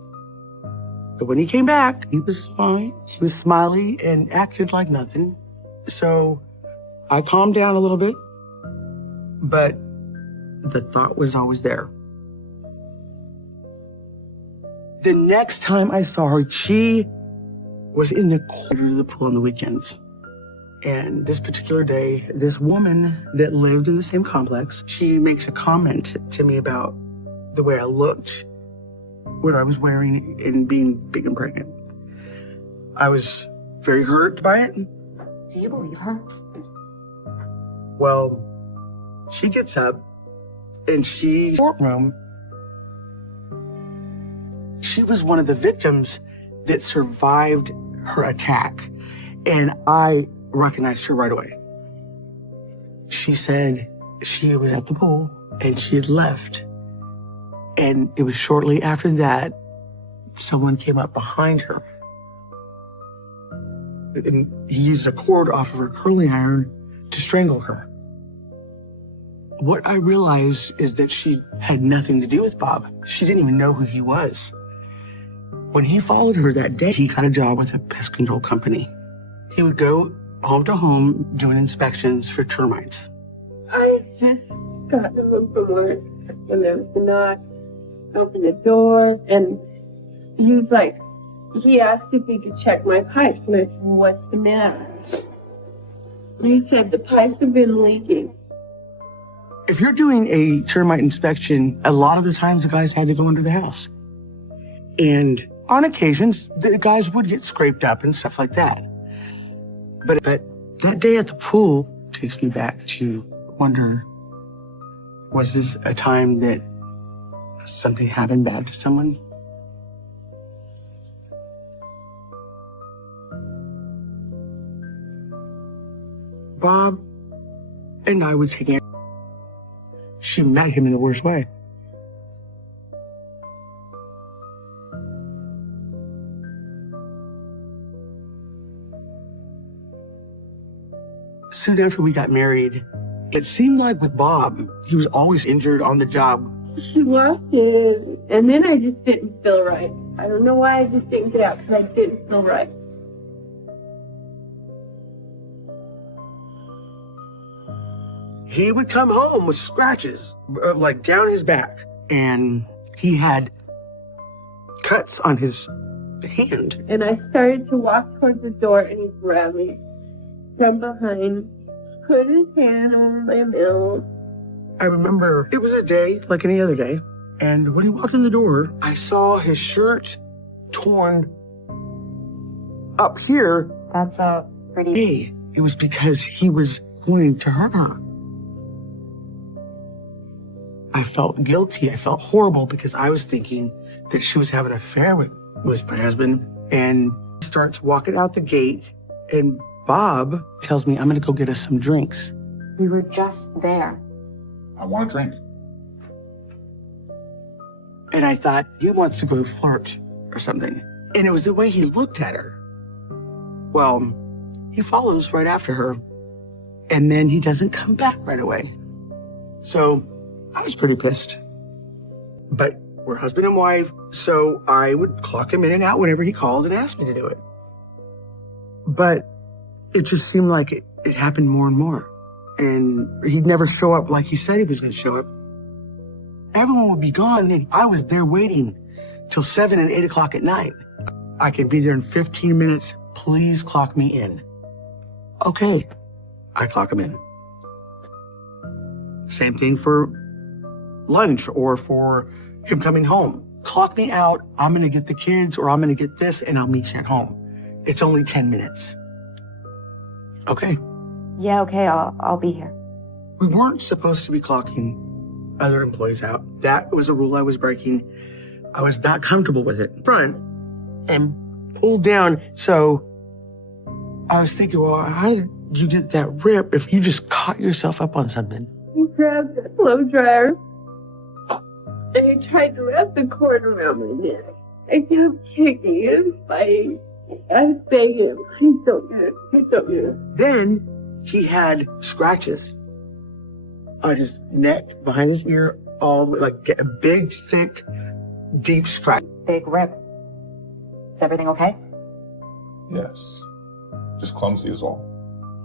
But when he came back, he was fine. He was smiley and acted like nothing. So I calmed down a little bit, but the thought was always there. The next time I saw her, she was in the corner of the pool on the weekends. And this particular day, this woman that lived in the same complex, she makes a comment to me about the way I looked, what I was wearing, and being big and pregnant. I was very hurt by it. Do you believe her? Well, she gets up and courtroom. She was one of the victims that survived her attack. And I recognized her right away. She said she was at the pool and she had left. And it was shortly after that, someone came up behind her. And he used a cord off of her curling iron to strangle her. What I realized is that she had nothing to do with Bob. She didn't even know who he was. When he followed her that day, he got a job with a pest control company. He would go home to home doing inspections for termites. I just got home from work and there was a knock. Opened the door and he asked if he could check my pipes and I said, well, what's the matter? He said the pipes have been leaking. If you're doing a termite inspection, a lot of the times the guys had to go under the house. And on occasions, the guys would get scraped up and stuff like that. But that day at the pool takes me back to wonder, was this a time that something happened bad to someone? Bob and I would take Anne. She met him in the worst way. Soon after we got married, it seemed like with Bob, he was always injured on the job. She walked in and then I just didn't feel right. I don't know why I just didn't get out because I didn't feel right. He would come home with scratches, like down his back, and he had cuts on his hand. And I started to walk towards the door and he grabbed me from behind, put his hand on my mouth. I remember it was a day like any other day, and when he walked in the door, I saw his shirt torn up here. That's a pretty... Hey, it was because he was going to hurt her. I felt guilty. I felt horrible because I was thinking that she was having an affair with my husband. And he starts walking out the gate, and Bob tells me, I'm going to go get us some drinks. We were just there. I want a drink. And I thought, he wants to go flirt or something. And it was the way he looked at her. Well, he follows right after her, and then he doesn't come back right away. So I was pretty pissed. But we're husband and wife, so I would clock him in and out whenever he called and asked me to do it. But it just seemed like it happened more and more. And he'd never show up like he said he was going to show up. Everyone would be gone, and I was there waiting till 7 and 8 o'clock at night. I can be there in 15 minutes. Please clock me in. Okay. I clock him in. Same thing for lunch or for him coming home. Clock me out. I'm going to get the kids or I'm going to get this and I'll meet you at home. It's only 10 minutes. Okay. Yeah, okay, I'll be here. We weren't supposed to be clocking other employees out. That was a rule I was breaking. I was not comfortable with it. Front, and pulled down. So I was thinking, well, how did you get that rip if you just caught yourself up on something? He grabbed the blow dryer and he tried to wrap the cord around my neck. I kept kicking and fighting. I was begging him, please don't do it, please don't do it. Then he had scratches on his neck, behind his ear, all the way, like a big, thick, deep scratch. Big rip. Is everything okay? Yes. Just clumsy is all.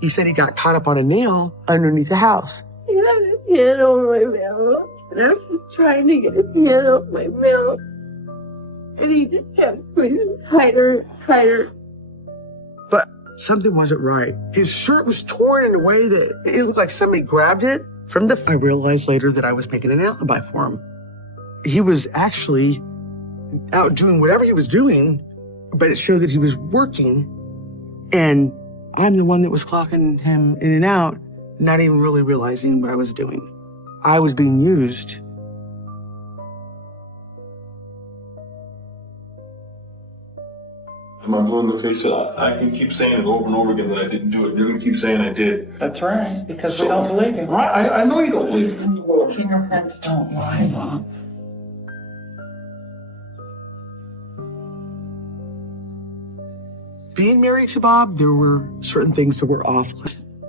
He said he got caught up on a nail underneath the house. He had his hand over my mouth, and I was just trying to get his hand off my mouth. And he just kept squeezing tighter and tighter. But something wasn't right. His shirt was torn in a way that it looked like somebody grabbed it from the... I realized later that I was making an alibi for him. He was actually out doing whatever he was doing, but it showed that he was working. And I'm the one that was clocking him in and out, not even really realizing what I was doing. I was being used. Am I going to fix it? I can keep saying it over and over again that I didn't do it. You're going to keep saying I did. That's right, because we don't believe you. Right? I know you don't believe me. Fingerprints don't lie, Mom. Being married to Bob, there were certain things that were off.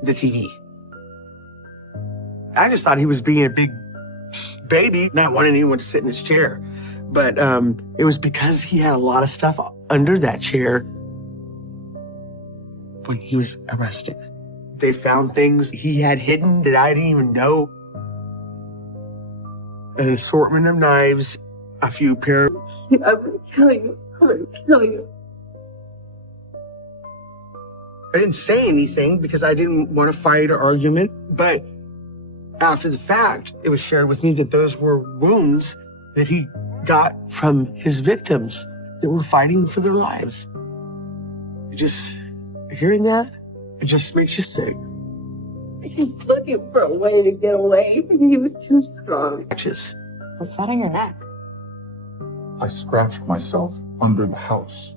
The TV. I just thought he was being a big baby, not wanting anyone to sit in his chair. But it was because he had a lot of stuff under that chair when he was arrested. They found things he had hidden that I didn't even know. An assortment of knives, a few pair. I'm gonna kill you. I'm gonna kill you. I didn't say anything because I didn't want to fight or argument, but after the fact, it was shared with me that those were wounds that he got from his victims that were fighting for their lives. Just hearing that, it just makes you sick. He was looking for a way to get away, but he was too strong. What's that on your neck? I scratched myself under the house.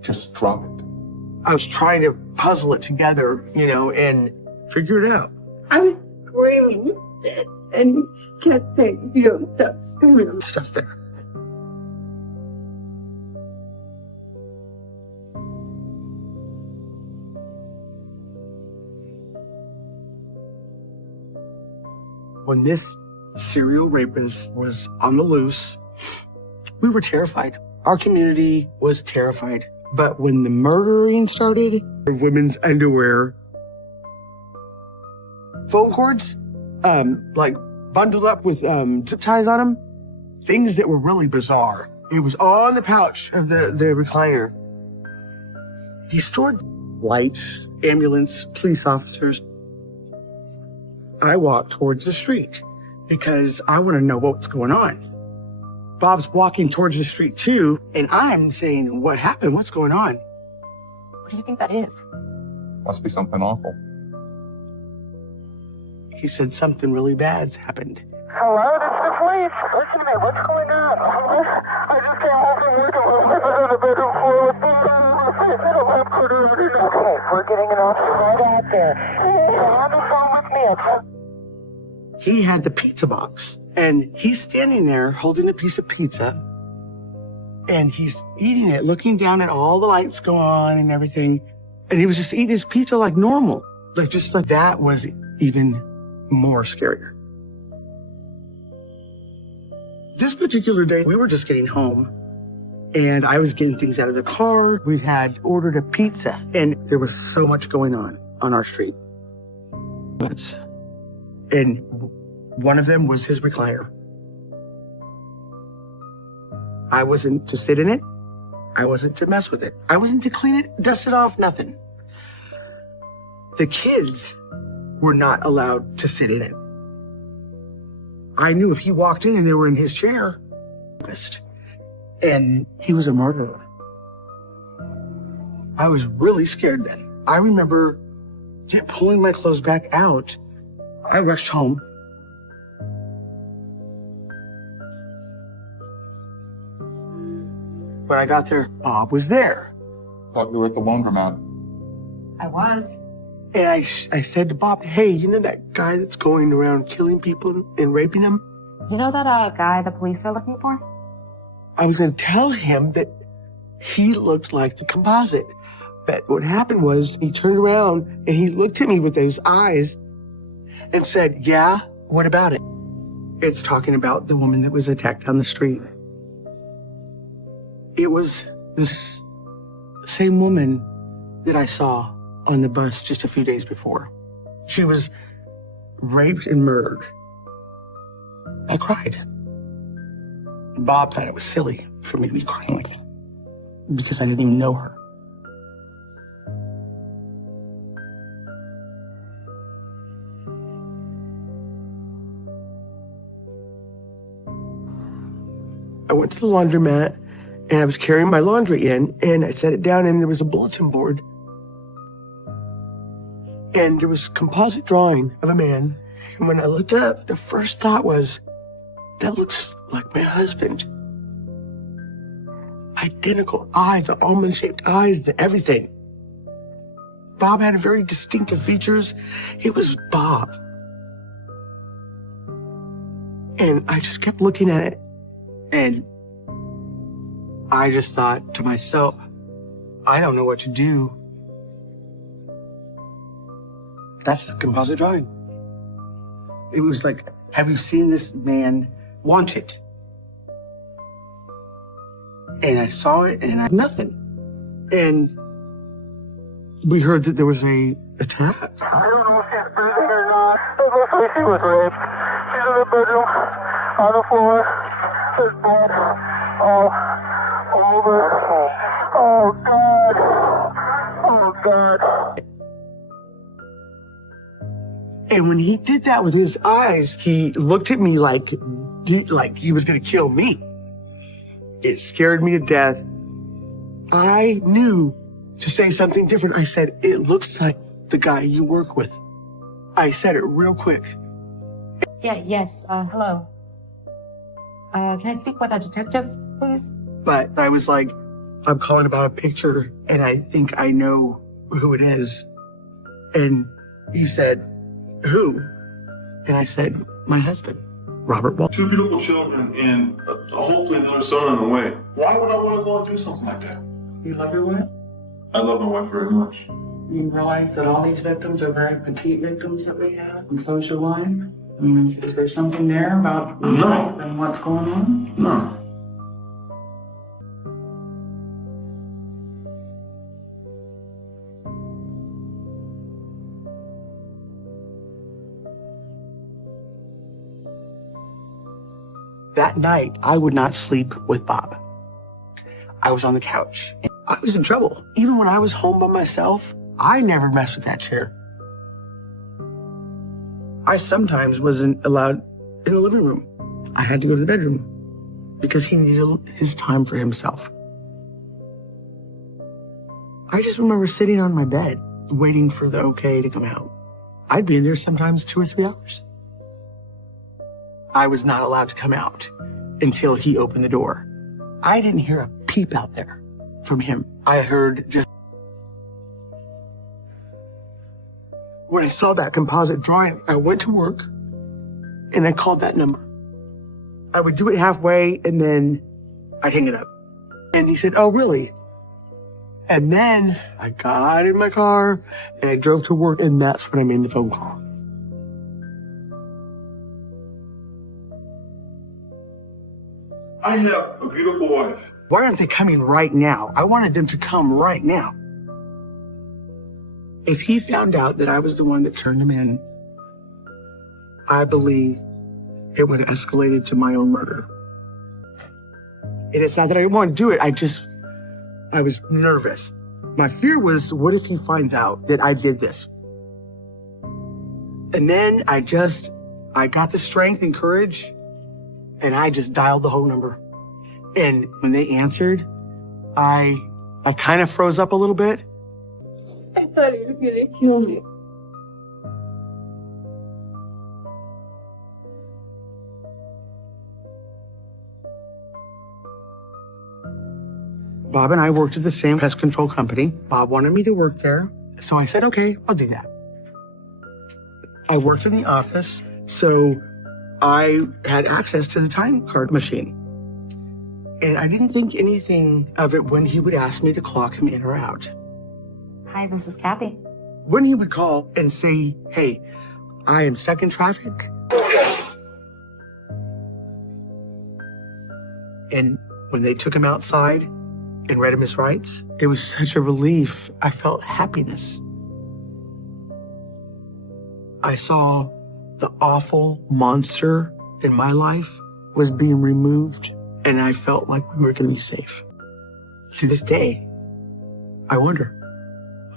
Just drop it. I was trying to puzzle it together, and figure it out. I was screaming, and he just kept saying, you don't stop screaming. Stuff there. When this serial rapist was on the loose, we were terrified. Our community was terrified. But when the murdering started, of women's underwear, phone cords, like bundled up with zip ties on them, things that were really bizarre. It was all in the pouch of the recliner. He stored lights, ambulance, police officers. I walked towards the street because I want to know what's going on. Bob's walking towards the street too, and I'm saying, what happened? What's going on? What do you think that is? Must be something awful. He said something really bad's happened. Hello, this is the police. Listen to me, what's going on? I just came home from work and my wife is on the bedroom floor with blood on her face and a lap quarter. Okay, we're getting an officer right out there. You're on the phone with me, okay? He had the pizza box, and he's standing there holding a piece of pizza, and he's eating it, looking down at all the lights go on and everything, and he was just eating his pizza like normal. Just like that was even more scarier. This particular day, we were just getting home, and I was getting things out of the car. We had ordered a pizza, and there was so much going on our street. And one of them was his recliner. I wasn't to sit in it. I wasn't to mess with it. I wasn't to clean it, dust it off, nothing. The kids were not allowed to sit in it. I knew if he walked in and they were in his chair, and he was a murderer. I was really scared then. I remember pulling my clothes back out. I rushed home. When I got there, Bob was there. Thought you were at the laundromat. I was. And I said to Bob, hey, you know that guy that's going around killing people and raping them? You know that guy the police are looking for? I was going to tell him that he looked like the composite. But what happened was he turned around and he looked at me with those eyes and said, yeah, what about it? It's talking about the woman that was attacked on the street. It was this same woman that I saw on the bus just a few days before. She was raped and murdered. I cried. Bob thought it was silly for me to be crying like that because I didn't even know her. I went to the laundromat and I was carrying my laundry in and I set it down and there was a bulletin board. And there was a composite drawing of a man. And when I looked up, the first thought was, that looks like my husband. Identical eyes, the almond-shaped eyes, the everything. Bob had very distinctive features. It was Bob. And I just kept looking at it. And I just thought to myself, I don't know what to do. That's the composite drawing. It was like, have you seen this man wanted? And I saw it and I nothing. And we heard that there was a attack. I don't know if she's breathing or not. It looks like she was raped. She's in the bedroom, on the floor. There's blood all over. Oh, God. Oh, God. And when he did that with his eyes, he looked at me like he was going to kill me. It scared me to death. I knew to say something different. I said, it looks like the guy you work with. I said it real quick. Yes, hello. Can I speak with a detective, please? But I was like, I'm calling about a picture and I think I know who it is. And he said, who? And I said, my husband, Robert Wall. 2 beautiful children and hopefully another son on the way. Why would I want to go and do something like that? You love your wife? I love my wife very much. You realize that all these victims are very petite victims that we have, and so is your wife? I mean, is there something there about your life and what's going on? No. That night, I would not sleep with Bob. I was on the couch. I was in trouble. Even when I was home by myself, I never messed with that chair. I sometimes wasn't allowed in the living room. I had to go to the bedroom because he needed his time for himself. I just remember sitting on my bed, waiting for the okay to come out. I'd be in there sometimes 2 or 3 hours. I was not allowed to come out until he opened the door. I didn't hear a peep out there from him. I heard just... When I saw that composite drawing, I went to work and I called that number. I would do it halfway and then I'd hang it up. And he said, oh, really? And then I got in my car and I drove to work and that's when I made the phone call. I have a beautiful wife. Why aren't they coming right now? I wanted them to come right now. If he found out that I was the one that turned him in, I believe it would have escalated to my own murder. And it's not that I didn't want to do it, I was nervous. My fear was, what if he finds out that I did this? And then I got the strength and courage, and I just dialed the whole number. And when they answered, I kind of froze up a little bit. I thought he was gonna kill me. Bob and I worked at the same pest control company. Bob wanted me to work there, so I said, okay, I'll do that. I worked in the office, so I had access to the time card machine. And I didn't think anything of it when he would ask me to clock him in or out. Hi, this is Kathy. When he would call and say, hey, I am stuck in traffic. And when they took him outside and read him his rights, it was such a relief. I felt happiness. I saw the awful monster in my life was being removed, and I felt like we were going to be safe. To this day, I wonder.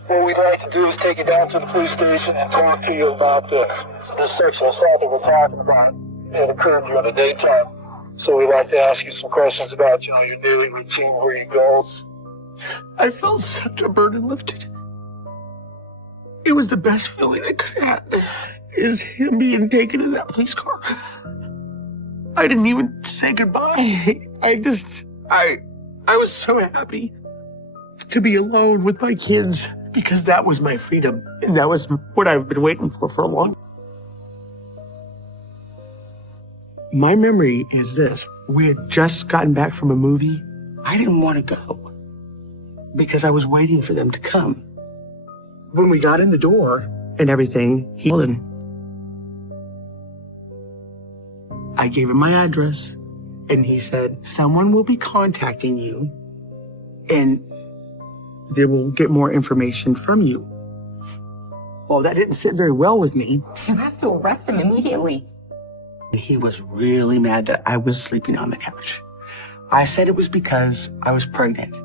What we'd like to do is take you down to the police station and talk to you about this sexual assault that we're talking about. It occurred during the daytime. So we'd like to ask you some questions about, your daily routine, where you go. I felt such a burden lifted. It was the best feeling I could have had, is him being taken in that police car. I didn't even say goodbye. I was so happy to be alone with my kids, because that was my freedom. And that was what I've been waiting for a long time. My memory is this. We had just gotten back from a movie. I didn't want to go because I was waiting for them to come. When we got in the door and everything, he called in. I gave him my address, and he said, someone will be contacting you, and they will get more information from you. Well, that didn't sit very well with me. You have to arrest him immediately. He was really mad that I was sleeping on the couch. I said it was because I was pregnant.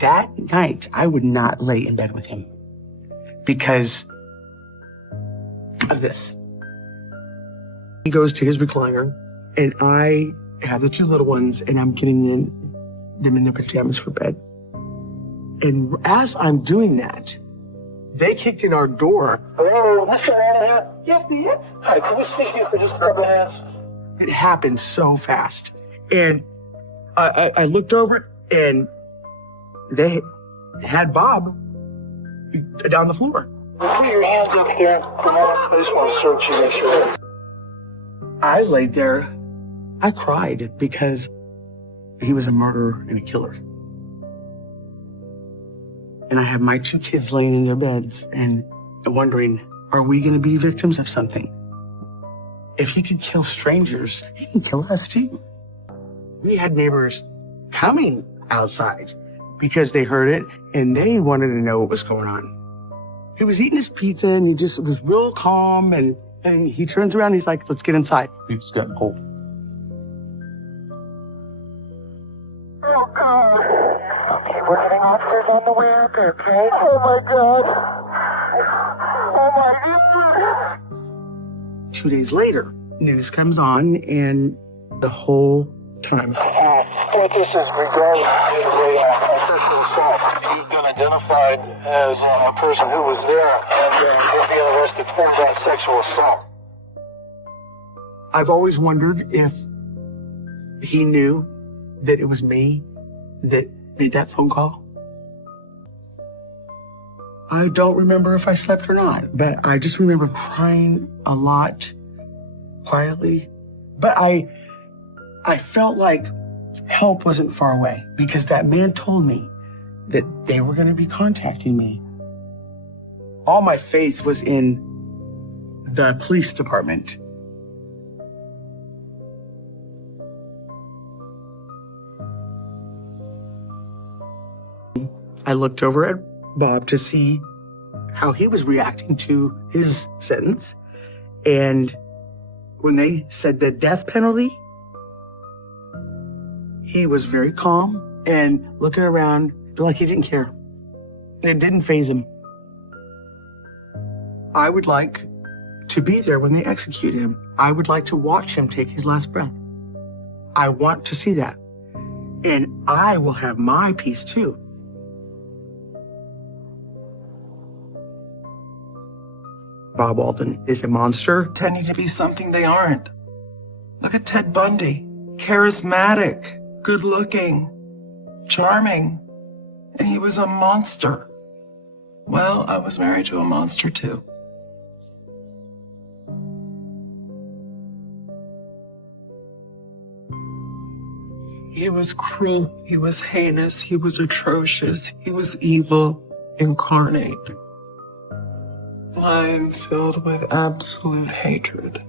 That night, I would not lay in bed with him because of this. He goes to his recliner, and I have the two little ones, and I'm getting them in their pajamas for bed. And as I'm doing that, they kicked in our door. Hello, Mr. Manager? Yes, yes. Hi, can we speak to you for just a couple minutes? It happened so fast. And I looked over, and they had Bob down the floor. Put your hands up there. Come on. I just want to search you, make sure. I laid there. I cried because he was a murderer and a killer. And I have my two kids laying in their beds and wondering, are we going to be victims of something? If he could kill strangers, he can kill us too. We had neighbors coming outside because they heard it and they wanted to know what was going on. He was eating his pizza and he just was real calm, and he turns around and he's like, let's get inside. Pizza's getting cold. Oh, God. Okay, we're getting officers on the way out there, okay? Oh, my God. Oh, my God. 2 days later, news comes on, and the whole time. What this is regarding is a sexual assault. You've been identified as a person who was there, and you're being arrested for that sexual assault. I've always wondered if he knew that it was me that made that phone call. I don't remember if I slept or not, but I just remember crying a lot, quietly. But I felt like help wasn't far away because that man told me that they were going to be contacting me. All my faith was in the police department. I looked over at Bob to see how he was reacting to his sentence. And when they said the death penalty, he was very calm and looking around like he didn't care. It didn't faze him. I would like to be there when they execute him. I would like to watch him take his last breath. I want to see that. And I will have my peace too. Bob Alden is a monster. Pretending to be something they aren't. Look at Ted Bundy. Charismatic, good looking, charming. And he was a monster. Well, I was married to a monster too. He was cruel, he was heinous, he was atrocious, he was evil incarnate. I'm filled with absolute hatred.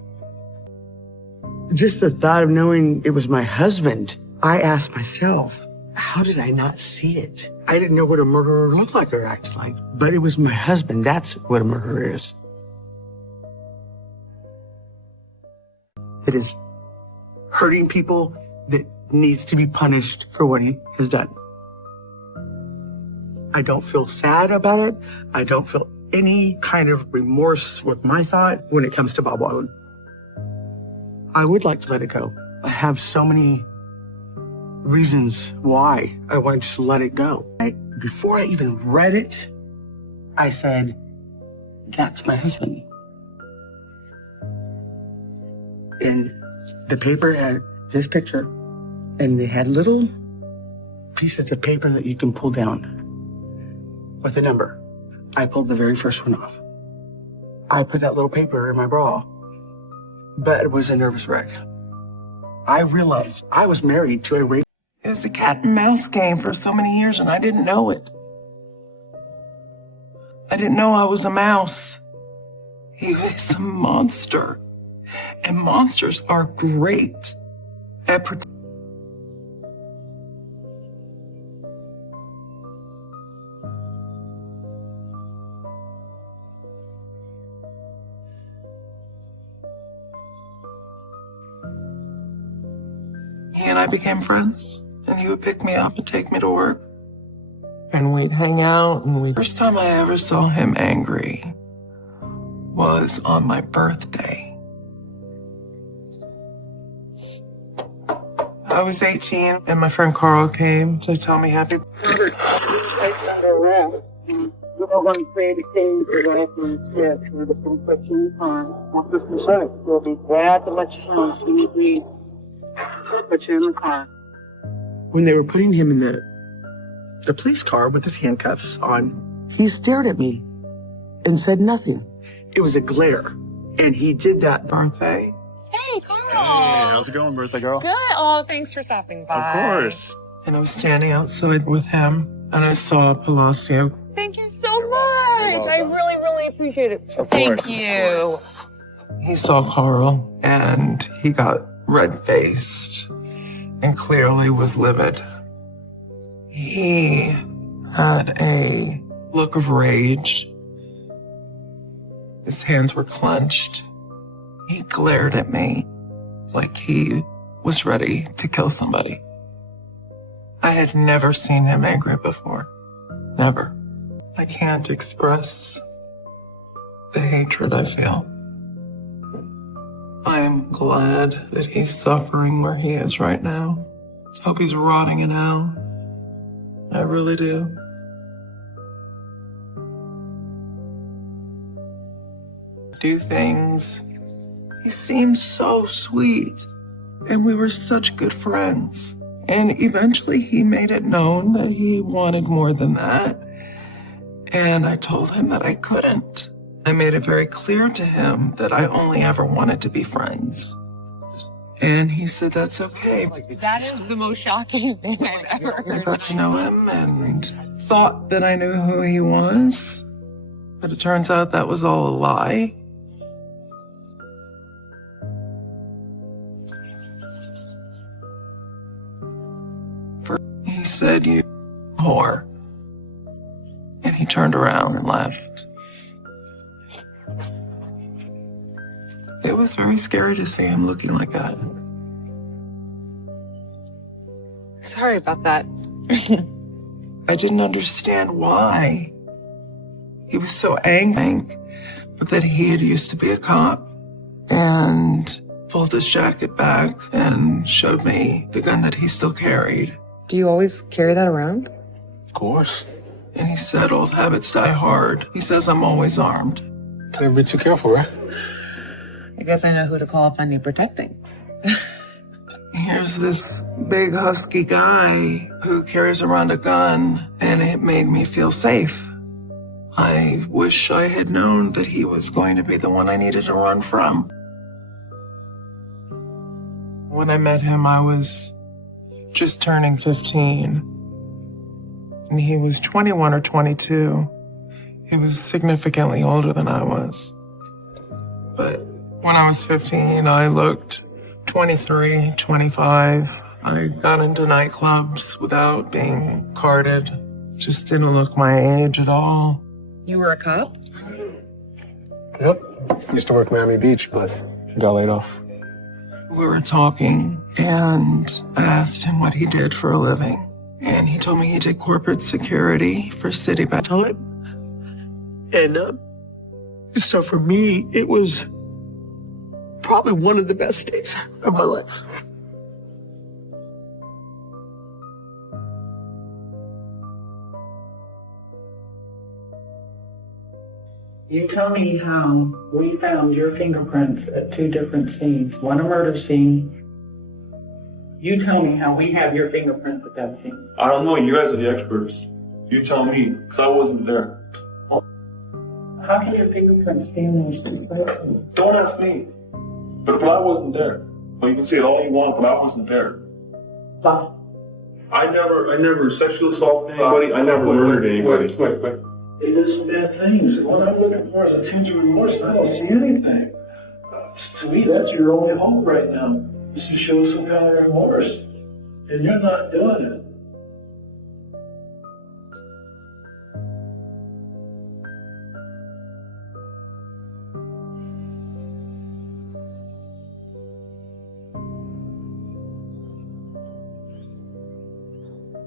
Just the thought of knowing it was my husband, I asked myself, how did I not see it? I didn't know what a murderer looked like or acted like, but it was my husband. That's what a murderer is. It is hurting people that needs to be punished for what he has done. I don't feel sad about it. I don't feel any kind of remorse with my thought when it comes to Bob Wildwood. I would like to let it go. I have so many reasons why I want to just let it go. Before I even read it, I said, that's my husband. And the paper had this picture, and they had little pieces of paper that you can pull down with a number. I pulled the very first one off. I put that little paper in my bra, but it was a nervous wreck. I realized I was married to a rape. It was a cat and mouse game for so many years, and I didn't know it. I didn't know I was a mouse. He was a monster. And monsters are great at protecting. He and I became friends, and he would pick me up and take me to work. And we'd hang out, and First time I ever saw him angry was on my birthday. I was 18, and my friend Carl came to tell me happy birthday. You're going to play the game for life and death. We're just going to put you in the car. What's this to say? We'll be glad to let you know as soon as we put you in the car. When they were putting him in the police car with his handcuffs on, he stared at me and said nothing. It was a glare, and he did that birthday. Hey, Carl. Hey, how's it going, birthday girl? Good. Oh, thanks for stopping by. Of course. And I was standing outside with him, and I saw Palacio. Thank you so much. I really, really appreciate it. Of Thank course, you. He saw Carl, and he got red-faced and clearly was livid. He had a look of rage. His hands were clenched. He glared at me like he was ready to kill somebody. I had never seen him angry before. Never. I can't express the hatred I feel. I'm glad that he's suffering where he is right now. Hope he's rotting in hell. I really do. Do things. He seemed so sweet, and we were such good friends. And eventually he made it known that he wanted more than that. And I told him that I couldn't. I made it very clear to him that I only ever wanted to be friends. And he said, that's okay. That is the most shocking thing I've ever heard. I got to know him and thought that I knew who he was. But it turns out that was all a lie. He said, you whore. And he turned around and left. It was very scary to see him looking like that. Sorry about that. I didn't understand why. He was so angry, but that he had used to be a cop and pulled his jacket back and showed me the gun that he still carried. Do you always carry that around? Of course. And he said, old habits die hard. He says I'm always armed. Can never be too careful, right? I guess I know who to call if I need protecting. here's this big husky guy who carries around a gun, and it made me feel safe. I wish I had known that he was going to be the one I needed to run from. When I met him, I was just turning 15, and he was 21 or 22. He was significantly older than I was. But when I was 15, I looked 23, 25. I got into nightclubs without being carded. Just didn't look my age at all. You were a cop? Yep. Used to work Miami Beach, but got laid off. We were talking, and I asked him what he did for a living. And he told me he did corporate security for Citibank. And so for me, it was probably one of the best days of my life. You tell me how we found your fingerprints at 2 different scenes. One a murder scene. You tell me how we have your fingerprints at that scene. I don't know. You guys are the experts. You tell me, because I wasn't there. How can your fingerprints be in those 2 places? Don't ask me. But I wasn't there. But you can say it all you want, but I wasn't there. But I never sexually assaulted anybody. I never murdered anybody. Wait. They did some bad things. And what I'm looking for is a tinge of remorse. I don't see anything. To me, that's your only hope right now, is to show some kind of remorse. And you're not doing it.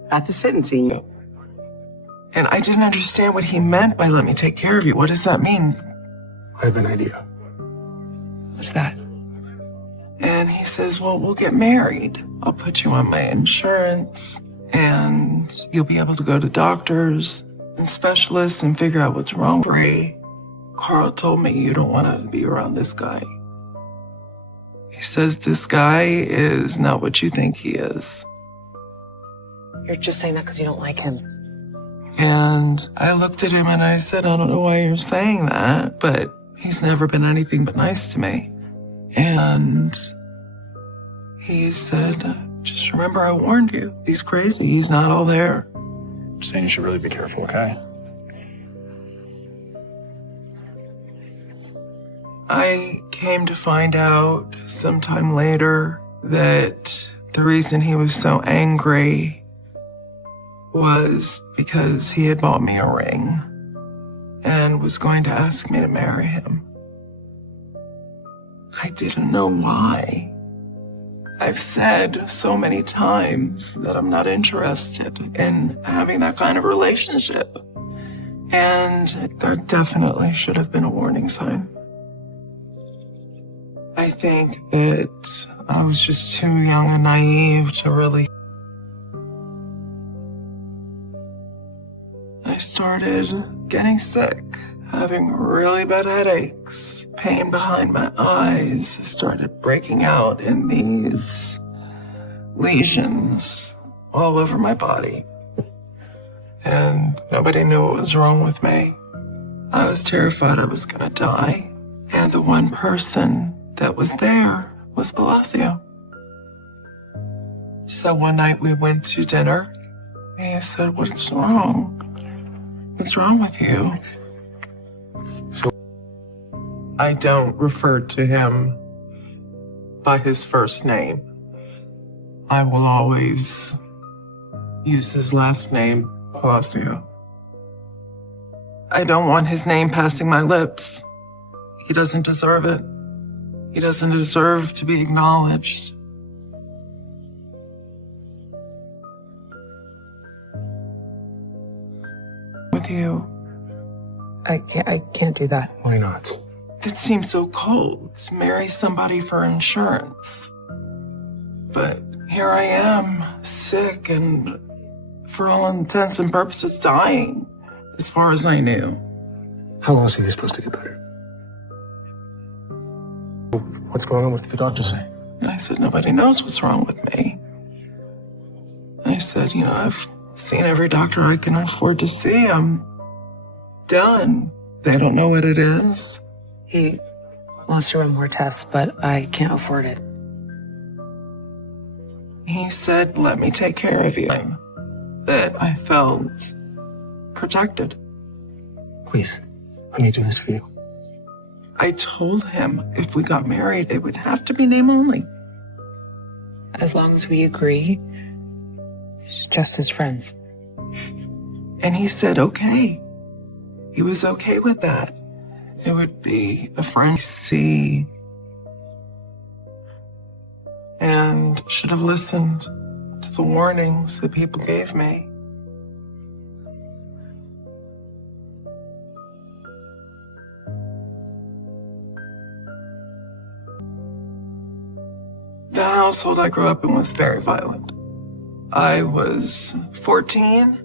At the sentencing, And I didn't understand what he meant by let me take care of you. What does that mean? I have an idea. What's that? And he says, well, we'll get married. I'll put you on my insurance, and you'll be able to go to doctors and specialists and figure out what's wrong with Ray. Carl told me you don't want to be around this guy. He says this guy is not what you think he is. you're just saying that because you don't like him. And I looked at him and I said, I don't know why you're saying that, but he's never been anything but nice to me. And he said, just remember I warned you. He's crazy. He's not all there. I'm saying you should really be careful, okay? I came to find out sometime later that the reason he was so angry was because he had bought me a ring and was going to ask me to marry him. I didn't know why. I've said so many times that I'm not interested in having that kind of relationship. And there definitely should have been a warning sign. I think that I was just too young and naive to really. I started getting sick, having really bad headaches, pain behind my eyes. I started breaking out in these lesions all over my body. And nobody knew what was wrong with me. I was terrified I was gonna die. And the one person that was there was Palacio. So one night we went to dinner, and he said, "What's wrong? What's wrong with you?" So I don't refer to him by his first name. I will always use his last name, Palacio. I don't want his name passing my lips. He doesn't deserve it. He doesn't deserve to be acknowledged. With you. I can't do that. Why not? It seems so cold to marry somebody for insurance. But here I am, sick and for all intents and purposes dying, as far as I knew. How long is he supposed to get better? What's going on? What did the doctor say? And I said, nobody knows what's wrong with me. I said, I've seen every doctor I can afford to see. I'm done. They don't know what it is. He wants to run more tests, but I can't afford it. He said, let me take care of you. That I felt protected. Please, let me do this for you. I told him if we got married, it would have to be name only. As long as we agree, it's just as friends. And he said, okay. He was okay with that. It would be a friend see. And should have listened to the warnings that people gave me. The household I grew up in was very violent. I was 14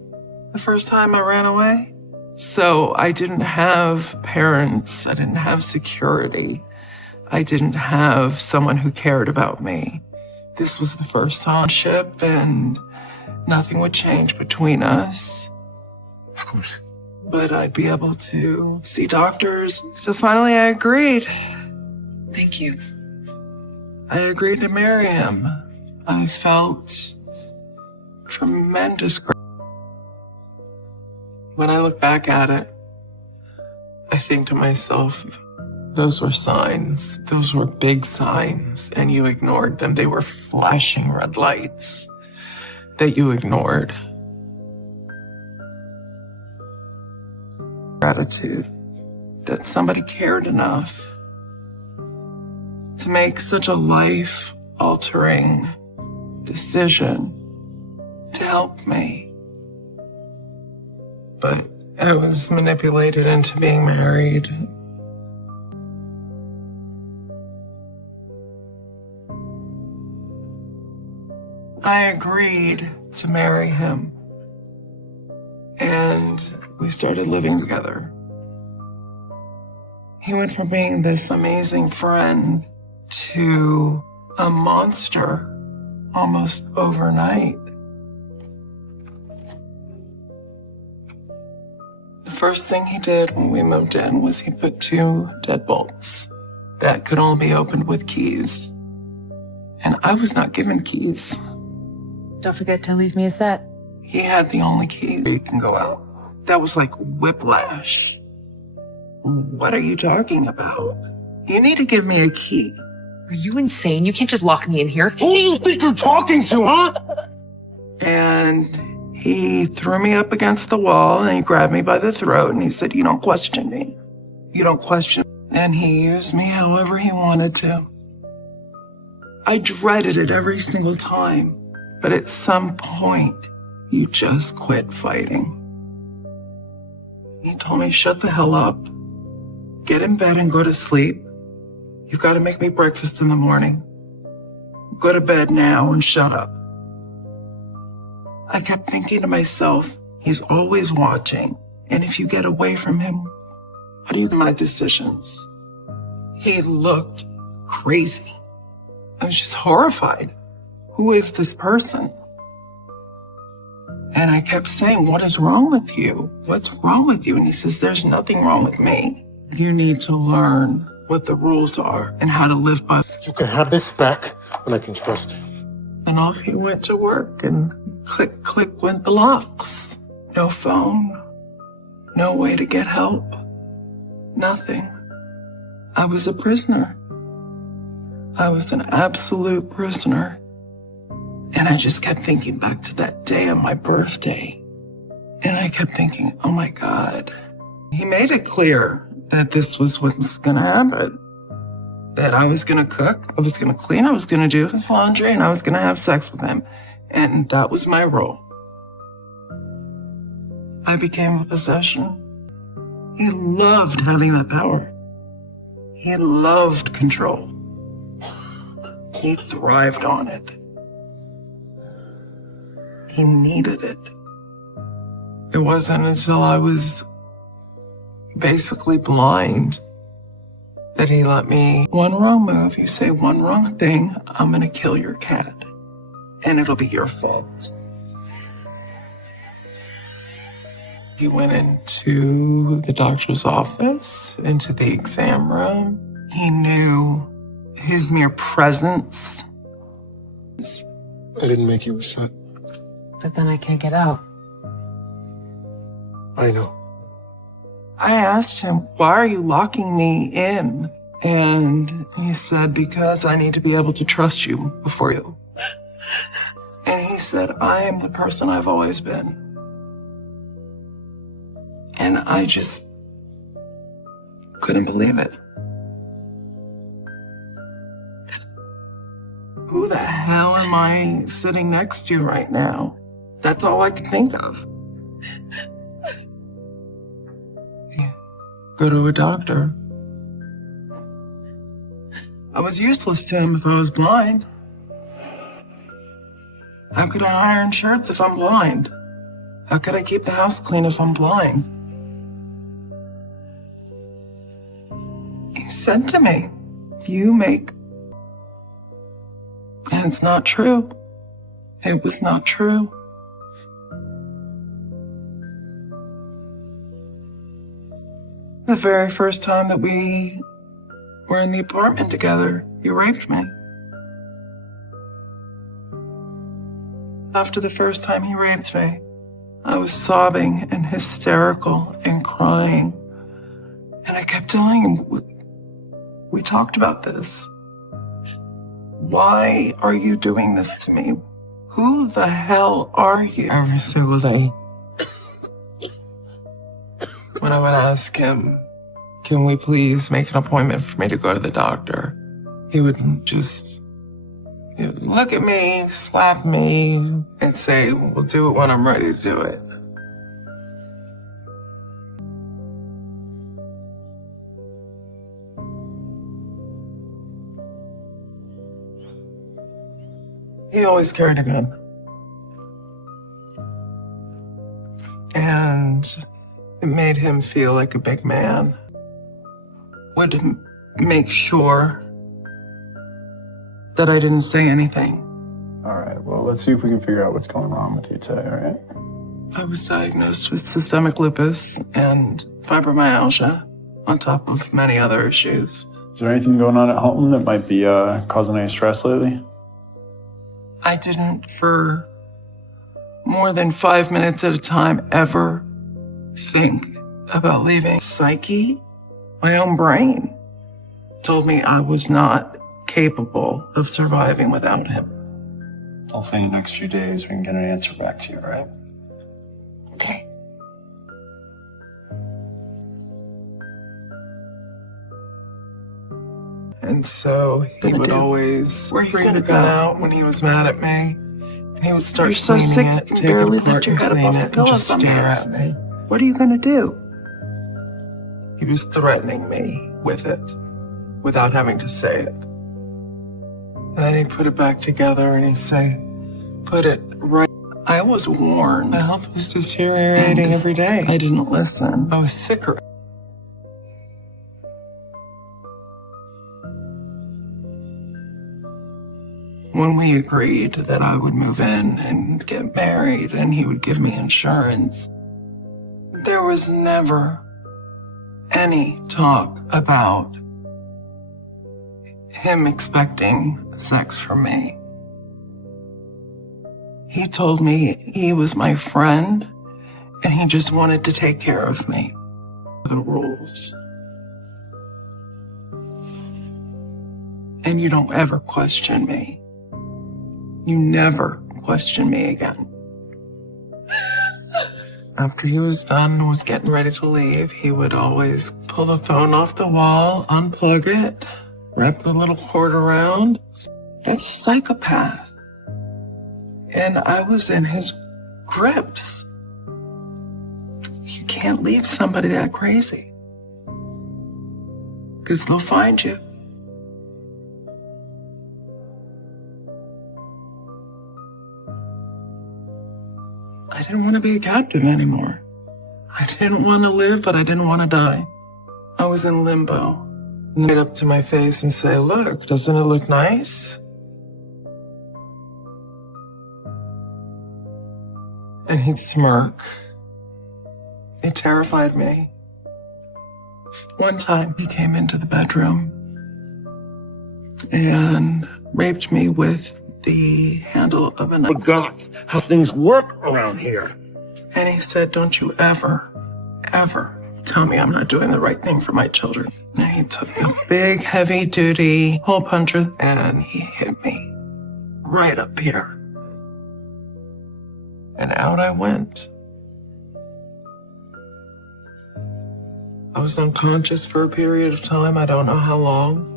the first time I ran away. So I didn't have parents. I didn't have security. I didn't have someone who cared about me. This was the first township, and nothing would change between us. Of course. But I'd be able to see doctors. So finally I agreed. Thank you. I agreed to marry him. I felt tremendous gratitude. When I look back at it, I think to myself, those were signs. Those were big signs, and you ignored them. They were flashing red lights that you ignored. Gratitude that somebody cared enough to make such a life-altering decision to help me. But I was manipulated into being married. I agreed to marry him, and we started living together. He went from being this amazing friend to a monster almost overnight. The first thing he did when we moved in was he put 2 deadbolts that could only be opened with keys. And I was not given keys. Don't forget to leave me a set. He had the only key you can go out. That was like whiplash. What are you talking about? You need to give me a key. Are you insane? You can't just lock me in here. Who do you think you're talking to, huh? And he threw me up against the wall and he grabbed me by the throat and he said, you don't question me. You don't question. And he used me however he wanted to. I dreaded it every single time. But at some point, you just quit fighting. He told me, shut the hell up. Get in bed and go to sleep. You've got to make me breakfast in the morning. Go to bed now and shut up. I kept thinking to myself, he's always watching. And if you get away from him, what do you do my decisions? He looked crazy. I was just horrified. Who is this person? And I kept saying, what is wrong with you? What's wrong with you? And he says, there's nothing wrong with me. You need to learn what the rules are and how to live by. You can have this back when I can trust you. And off he went to work and click, click went the locks. No phone, no way to get help, nothing. I was a prisoner. I was an absolute prisoner. And I just kept thinking back to that day on my birthday. And I kept thinking, oh my God. He made it clear that this was what was going to happen. That I was going to cook, I was going to clean, I was going to do his laundry, and I was going to have sex with him. And that was my role. I became a possession. He loved having that power. He loved control. He thrived on it. He needed it. It wasn't until I was basically blind that he let me. One wrong move, you say one wrong thing, I'm gonna kill your cat. And it'll be your fault. He went into the doctor's office, into the exam room. He knew his mere presence. I didn't make you a son. But then I can't get out. I know. I asked him, why are you locking me in? And he said, because I need to be able to trust you before you. And he said, I am the person I've always been. And I just couldn't believe it. Who the hell am I sitting next to right now? That's all I could think of. Go to a doctor. I was useless to him if I was blind. How could I iron shirts if I'm blind? How could I keep the house clean if I'm blind? He said to me, you make... And it's not true. It was not true. The very first time that we were in the apartment together, you raped me. After the first time he raped me, I was sobbing and hysterical and crying. And I kept telling him, we talked about this. Why are you doing this to me? Who the hell are you? Every single day. When I would ask him, can we please make an appointment for me to go to the doctor? He would just look at me, slap me, and say, we'll do it when I'm ready to do it. He always carried a gun. And it made him feel like a big man. Would make sure that I didn't say anything. All right, well, let's see if we can figure out what's going wrong with you today, all right? I was diagnosed with systemic lupus and fibromyalgia, on top of many other issues. Is there anything going on at home that might be causing any stress lately? I didn't, for more than 5 minutes at a time, ever think about leaving. Psyche, my own brain, told me I was not capable of surviving without him. Hopefully in the next few days we can get an answer back to you, all right? Okay. And so he would always bring the gun out when he was mad at me. And he would start You're so cleaning sick it, you take barely it apart lift your and head clean above the it, and pillow just stare sometimes. at me. What are you gonna do? He was threatening me with it, without having to say it. And then he'd put it back together and he'd say, put it right. I was warned. My health was deteriorating every day. I didn't listen. I was sicker. When we agreed that I would move in and get married and he would give me insurance, there was never any talk about him expecting sex from me. He told me he was my friend and he just wanted to take care of me. The rules. And you don't ever question me. You never question me again. After he was done and was getting ready to leave, he would always pull the phone off the wall, unplug it, wrap the little cord around. That's a psychopath. And I was in his grips. You can't leave somebody that crazy. Because they'll find you. I didn't want to be a captive anymore. I didn't want to live, but I didn't want to die. I was in limbo. right up to my face and say, look, doesn't it look nice? And he'd smirk. It terrified me. One time he came into the bedroom and raped me with the handle of a knife. Forgot how things work around here. And he said, don't you ever tell me I'm not doing the right thing for my children. And he took a big, heavy-duty hole puncher and he hit me right up here. And out I went. I was unconscious for a period of time. I don't know how long.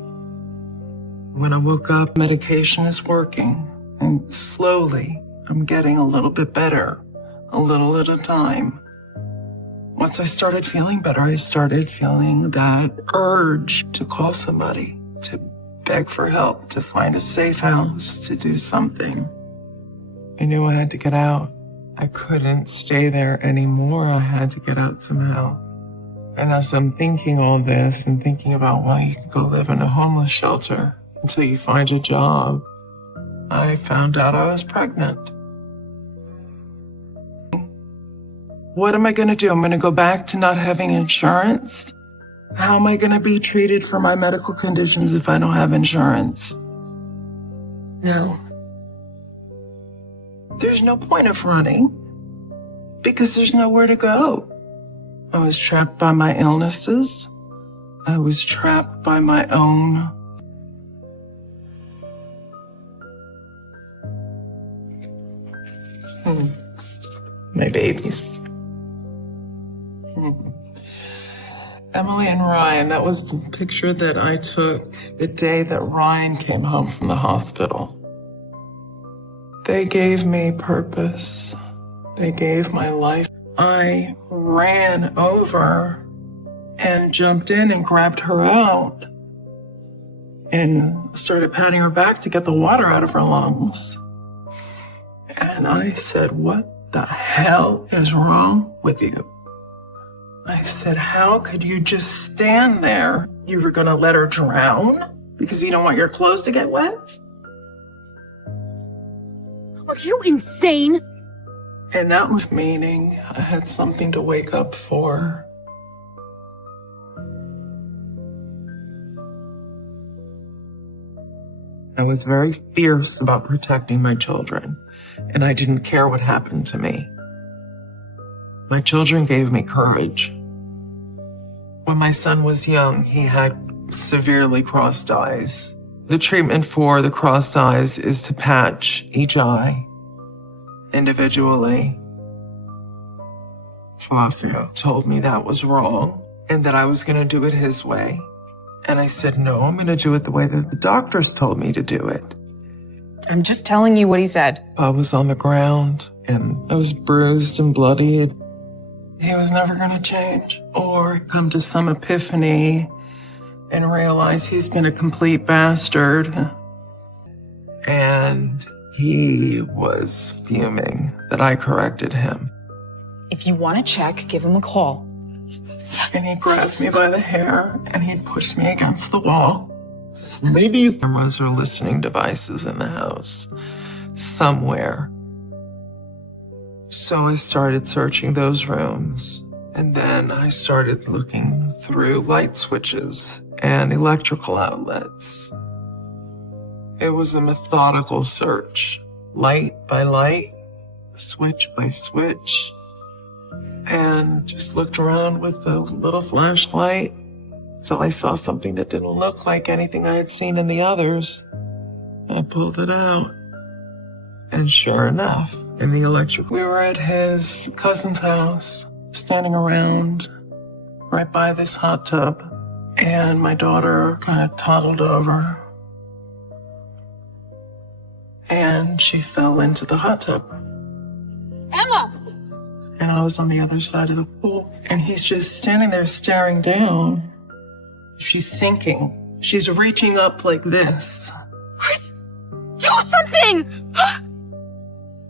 When I woke up, medication is working. And slowly, I'm getting a little bit better, a little at a time. Once I started feeling better, I started feeling that urge to call somebody, to beg for help, to find a safe house, to do something. I knew I had to get out. I couldn't stay there anymore. I had to get out somehow. And as I'm thinking all this and thinking about, well, you can go live in a homeless shelter until you find a job, I found out I was pregnant. What am I going to do? I'm going to go back to not having insurance? How am I going to be treated for my medical conditions if I don't have insurance? No. There's no point of running because there's nowhere to go. I was trapped by my illnesses. I was trapped by my own my babies. Emily and Ryan, that was the picture that I took the day that Ryan came home from the hospital. They gave me purpose. They gave my life. I ran over and jumped in and grabbed her out and started patting her back to get the water out of her lungs. And I said, what the hell is wrong with you? I said, how could you just stand there? You were gonna let her drown because you don't want your clothes to get wet? Are you insane? And that was meaning I had something to wake up for. I was very fierce about protecting my children, and I didn't care what happened to me. My children gave me courage. When my son was young, he had severely crossed eyes. The treatment for the crossed eyes is to patch each eye individually. Flavio told me that was wrong and that I was going to do it his way. And I said, no, I'm going to do it the way that the doctors told me to do it. I'm just telling you what he said. I was on the ground and I was bruised and bloodied. He was never going to change or come to some epiphany and realize he's been a complete bastard. And he was fuming that I corrected him. If you want to check, give him a call. And he grabbed me by the hair and he pushed me against the wall. Maybe cameras or listening devices in the house somewhere. So I started searching those rooms. And then I started looking through light switches and electrical outlets. It was a methodical search, light by light, switch by switch, and just looked around with a little flashlight till I saw something that didn't look like anything I had seen in the others. I pulled it out. And sure enough, in the electric, we were at his cousin's house, standing around right by this hot tub. And my daughter kind of toddled over. And she fell into the hot tub. Emma! And I was on the other side of the pool. And he's just standing there staring down. She's sinking. She's reaching up like this. Chris, do something!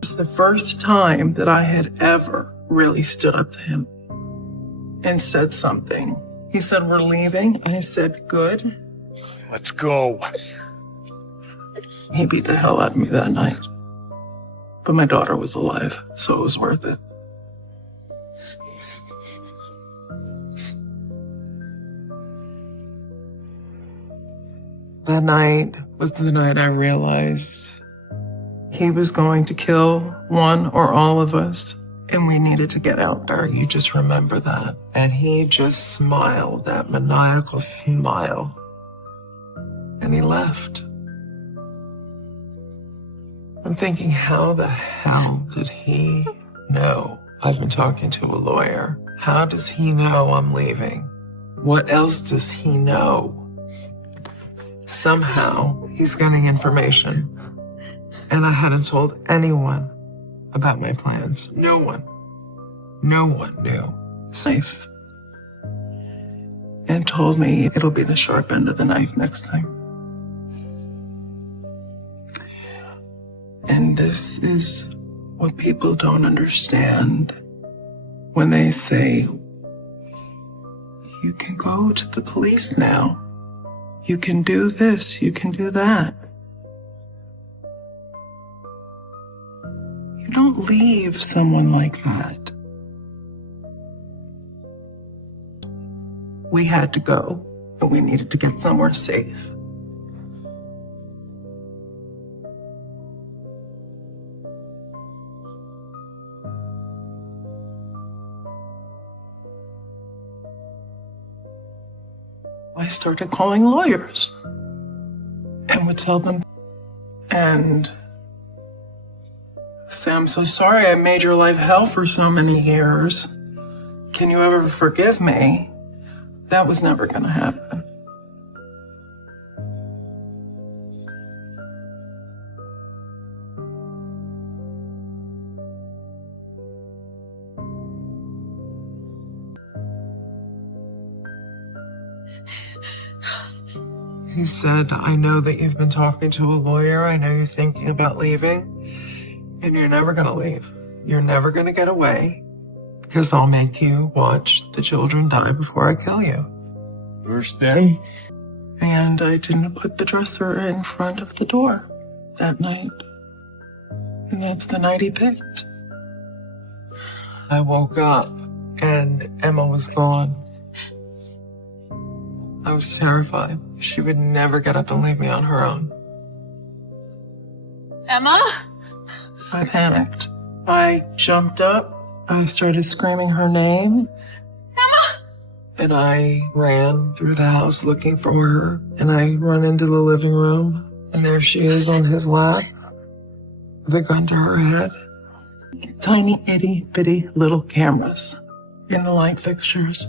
It's the first time that I had ever really stood up to him and said something. He said, we're leaving. I said, good. Let's go. He beat the hell out of me that night. But my daughter was alive, so it was worth it. That night was the night I realized he was going to kill one or all of us, and we needed to get out there. You just remember that. And he just smiled, that maniacal smile. And he left. I'm thinking, how the hell did he know? I've been talking to a lawyer. How does he know I'm leaving? What else does he know? Somehow, he's getting information. And I hadn't told anyone about my plans. No one. No one knew. Safe. And told me it'll be the sharp end of the knife next time. And this is what people don't understand when they say, you can go to the police now. You can do this, you can do that. You don't leave someone like that. We had to go, and we needed to get somewhere safe. I started calling lawyers and would tell them, and say, I'm so sorry I made your life hell for so many years. Can you ever forgive me? That was never going to happen. He said, I know that you've been talking to a lawyer. I know you're thinking about leaving. And you're never going to leave. You're never going to get away. Because I'll make you watch the children die before I kill you. Understand? And I didn't put the dresser in front of the door that night. And that's the night he picked. I woke up and Emma was gone. I was terrified. She would never get up and leave me on her own. Emma? I panicked. I jumped up. I started screaming her name. Emma! And I ran through the house looking for her. And I run into the living room. And there she is on his lap with a gun to her head. Tiny, itty, bitty little cameras in the light fixtures.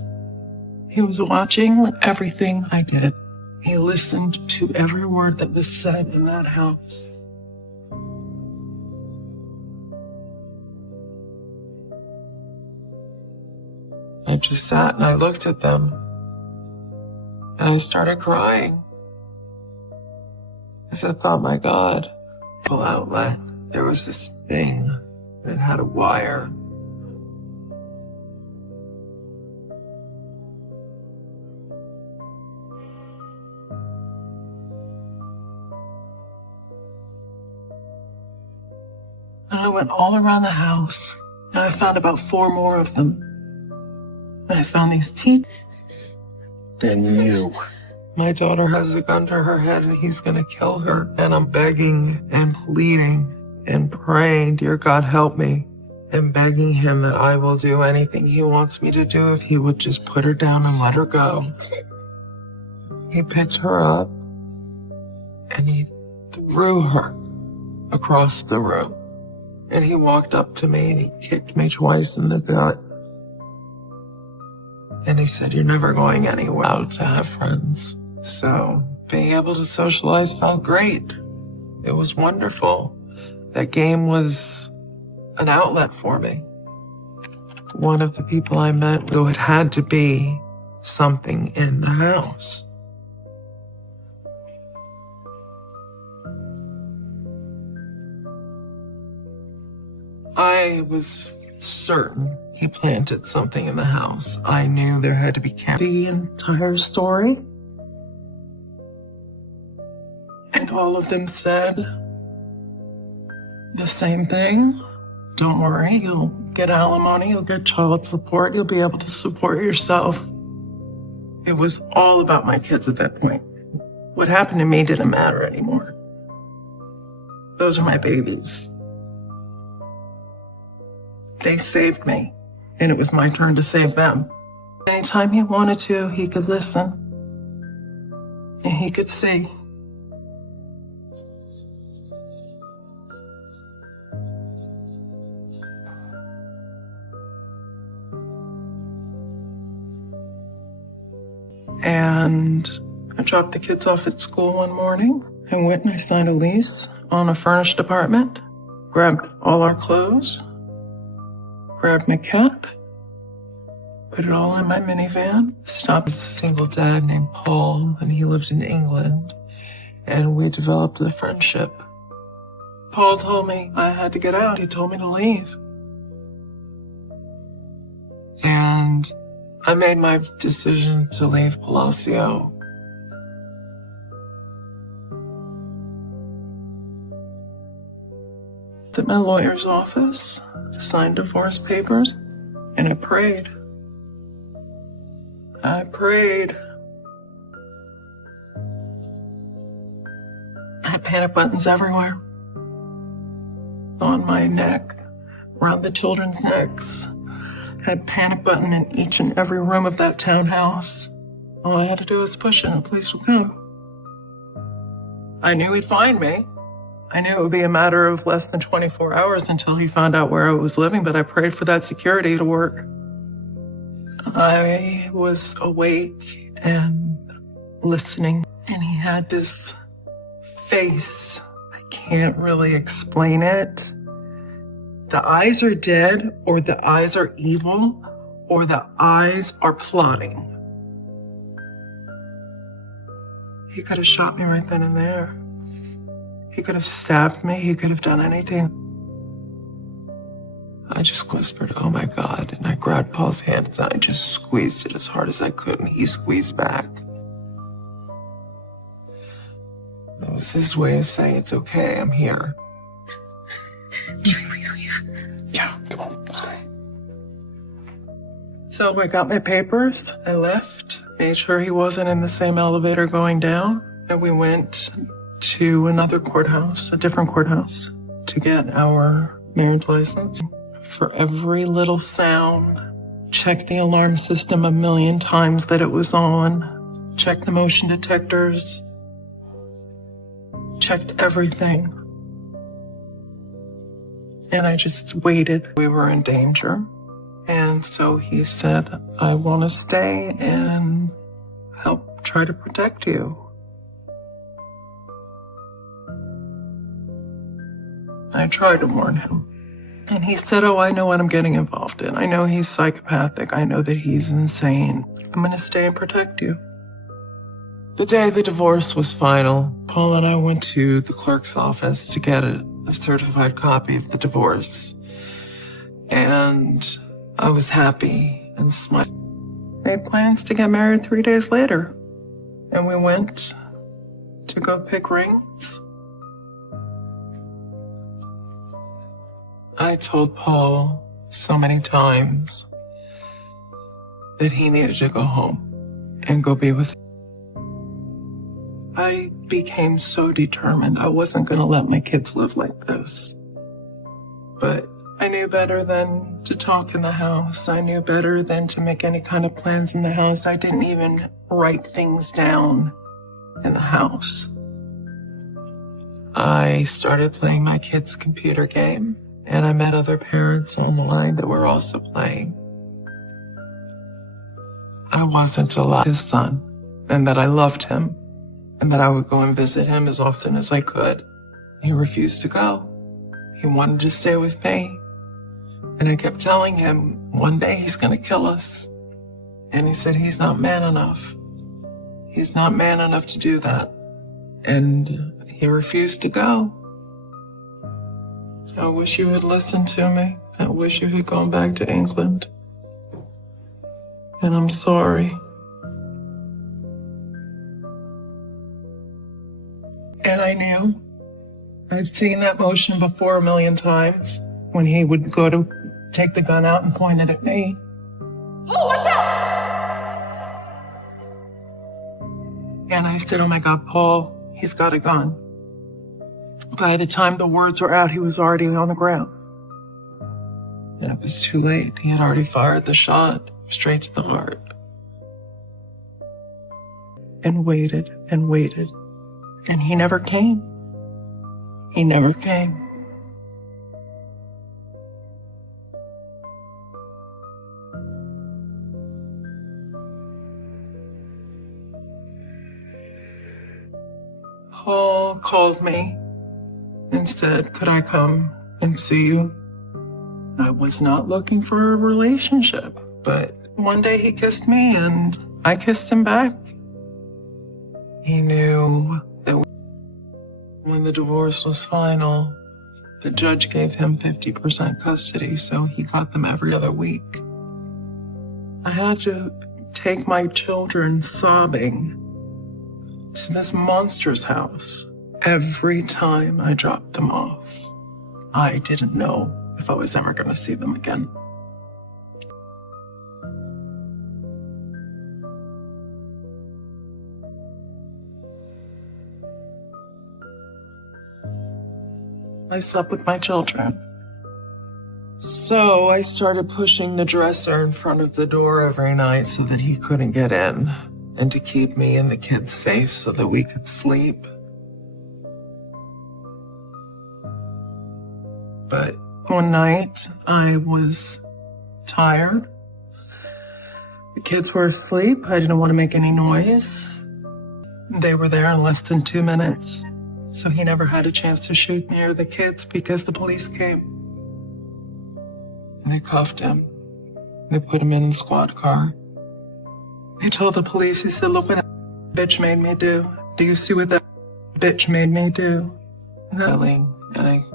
He was watching everything I did. He listened to every word that was said in that house. I just sat and I looked at them. And I started crying. As I thought, my God, full outlet. There was this thing, and it had a wire. And I went all around the house, and I found about 4 more of them. And I found these teeth. Then you. My daughter has a gun to her head, and he's gonna kill her. And I'm begging and pleading and praying, dear God, help me. And begging him that I will do anything he wants me to do if he would just put her down and let her go. He picked her up, and he threw her across the room. And he walked up to me and he kicked me twice in the gut. And he said, you're never going anywhere out to have friends. So being able to socialize felt great. It was wonderful. That game was an outlet for me. One of the people I met, though it had to be something in the house. I was certain he planted something in the house. I knew there had to be the entire story. And all of them said the same thing. Don't worry, you'll get alimony, you'll get child support, you'll be able to support yourself. It was all about my kids at that point. What happened to me didn't matter anymore. Those are my babies. They saved me, and it was my turn to save them. Anytime he wanted to, he could listen, and he could see. And I dropped the kids off at school one morning. I went and I signed a lease on a furnished apartment, grabbed all our clothes, grabbed my cat, put it all in my minivan, stopped with a single dad named Paul, and he lived in England, and we developed a friendship. Paul told me I had to get out. He told me to leave. And I made my decision to leave Palacio. At my lawyer's office, signed divorce papers, and I prayed. I had panic buttons everywhere. On my neck, around the children's necks. Had panic button in each and every room of that townhouse. All I had to do was push it and the police would come. I knew he'd find me. I knew it would be a matter of less than 24 hours until he found out where I was living, but I prayed for that security to work. I was awake and listening, and he had this face. I can't really explain it. The eyes are dead, or the eyes are evil, or the eyes are plotting. He could have shot me right then and there. He could have stabbed me. He could have done anything. I just whispered, "Oh my God," and I grabbed Paul's hands and I just squeezed it as hard as I could, and he squeezed back. It was his way of saying, "It's okay, I'm here." Please leave. Yeah, come on, let's go. So I got my papers, I left, made sure he wasn't in the same elevator going down, and we went to another courthouse, a different courthouse, to get our marriage license. For every little sound, checked the alarm system 1,000,000 times that it was on, checked the motion detectors, checked everything. And I just waited. We were in danger. And so he said, "I want to stay and help try to protect you." I tried to warn him. And he said, "Oh, I know what I'm getting involved in. I know he's psychopathic. I know that he's insane. I'm going to stay and protect you." The day the divorce was final, Paul and I went to the clerk's office to get a certified copy of the divorce. And I was happy and smiled. Made plans to get married 3 days later. And we went to go pick rings. I told Paul so many times that he needed to go home and go be with. I became so determined I wasn't going to let my kids live like this. But I knew better than to talk in the house. I knew better than to make any kind of plans in the house. I didn't even write things down in the house. I started playing my kids' computer game, and I met other parents online that were also playing. I wasn't allowed his son, and that I loved him, and that I would go and visit him as often as I could. He refused to go. He wanted to stay with me. And I kept telling him, one day he's going to kill us. And he said he's not man enough. He's not man enough to do that. And he refused to go. I wish you would listen to me. I wish you had gone back to England. And I'm sorry. And I knew. I'd seen that motion before 1,000,000 times when he would go to take the gun out and point it at me. Oh, watch out! And I said, oh my God, Paul, he's got a gun. By the time the words were out, he was already on the ground. And it was too late. He had already fired the shot straight to the heart. And waited and waited. And he never came. He never came. Paul called me and said, could I come and see you? I was not looking for a relationship, but one day he kissed me and I kissed him back. He knew that when the divorce was final, the judge gave him 50% custody, so he got them every other week. I had to take my children sobbing to this monster's house every time I dropped them off. I didn't know if I was ever going to see them again. I slept with my children. So I started pushing the dresser in front of the door every night so that he couldn't get in, and to keep me and the kids safe so that we could sleep. But one night I was tired. The kids were asleep. I didn't want to make any noise. They were there in less than 2 minutes. So he never had a chance to shoot me or the kids because the police came. And they cuffed him. They put him in the squad car. He told the police, he said, look what that bitch made me do. Do you see what that bitch made me do? Nothing. And I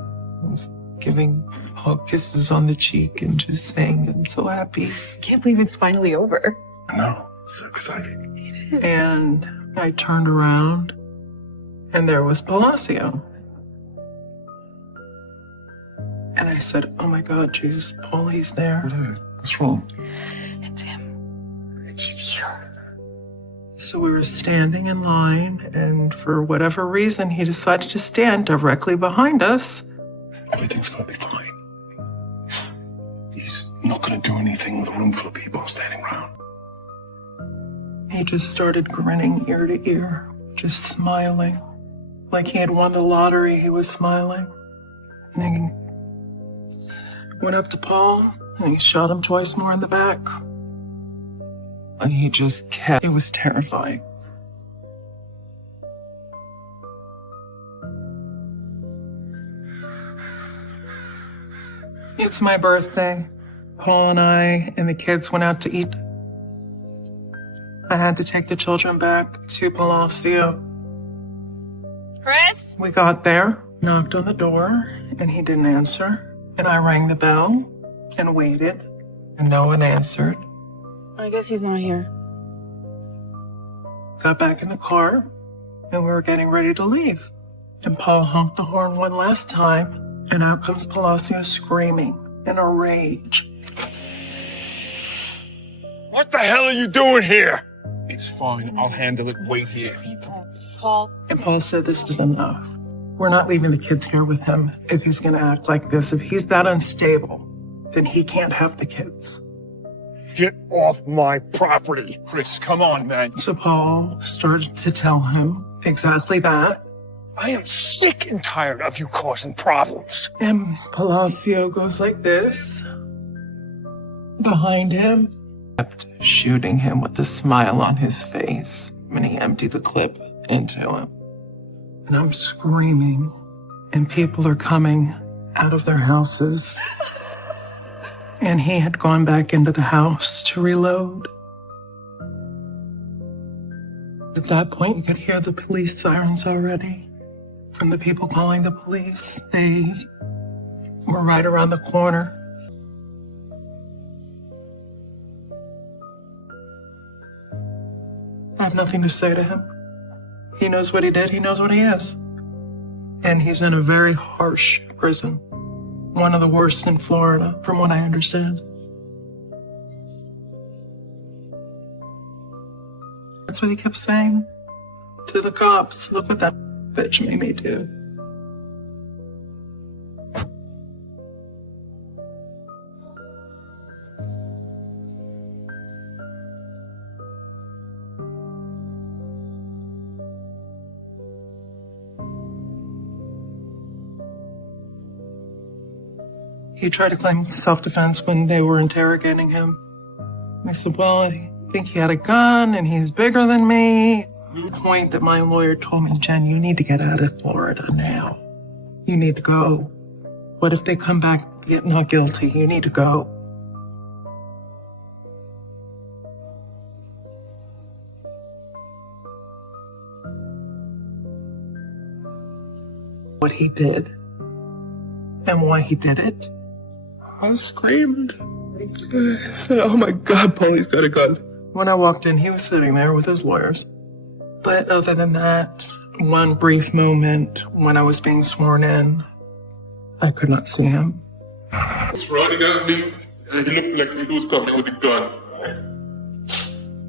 was giving Paul kisses on the cheek and just saying, I'm so happy. Can't believe it's finally over. I know. It's so exciting. And I turned around and there was Palacio. And I said, oh my God, Jesus, Paul, he's there. What is it? What's wrong? It's him. He's here. So we were standing in line, and for whatever reason, he decided to stand directly behind us. Everything's gonna be fine. He's not gonna do anything with a room full of people standing around. He just started grinning ear to ear, just smiling. Like he had won the lottery, he was smiling. And he went up to Paul, and he shot him twice more in the back. And he just kept, it was terrifying. It's my birthday. Paul and I and the kids went out to eat. I had to take the children back to Palacio. Chris? We got there, knocked on the door, and he didn't answer. And I rang the bell and waited, and no one answered. I guess he's not here. Got back in the car, and we were getting ready to leave. And Paul honked the horn one last time, and out comes Palacio screaming in a rage. What the hell are you doing here? It's fine. I'll handle it. Wait here. Paul. And Paul said, this is enough. We're not leaving the kids here with him if he's going to act like this. If he's that unstable, then he can't have the kids. Get off my property. Chris, come on, man. So Paul started to tell him exactly that. I am sick and tired of you causing problems. And Palacio goes like this. Behind him, kept shooting him with a smile on his face when he emptied the clip into him. And I'm screaming, and people are coming out of their houses. And he had gone back into the house to reload. At that point, you could hear the police sirens already from the people calling the police. They were right around the corner. have nothing to say to him. He knows what he did, he knows what he is. And he's in a very harsh prison. One of the worst in Florida, from what I understand. That's what he kept saying to the cops. Look what that bitch made me do. He tried to claim self-defense when they were interrogating him. I said, well, I think he had a gun and he's bigger than me. The point that my lawyer told me, Jen, you need to get out of Florida now. You need to go. What if they come back yet not guilty? You need to go. What he did and why he did it. I screamed. I said, oh my God, Paulie's got a gun. When I walked in, he was sitting there with his lawyers. But other than that, one brief moment when I was being sworn in, I could not see him. He was running at me, and he looked like he was coming with a gun.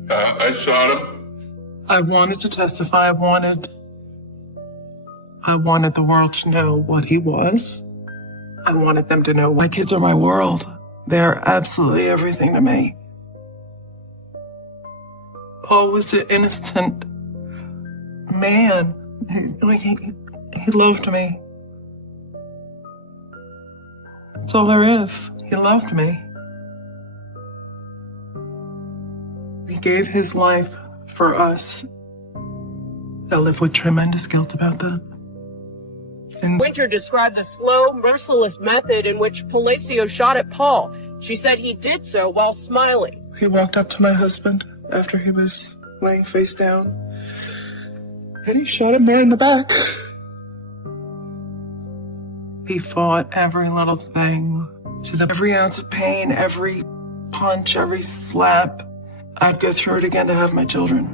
I shot him. I wanted to testify. I wanted the world to know what he was. I wanted them to know my kids are my world. They're absolutely everything to me. Paul was an innocent man. He loved me. That's all there is. He loved me. He gave his life for us. I live with tremendous guilt about that. Winter described the slow, merciless method in which Palacio shot at Paul. She said he did so while smiling. He walked up to my husband after he was laying face down, and he shot him there in the back. He fought every little thing, to every ounce of pain, every punch, every slap. I'd go through it again to have my children.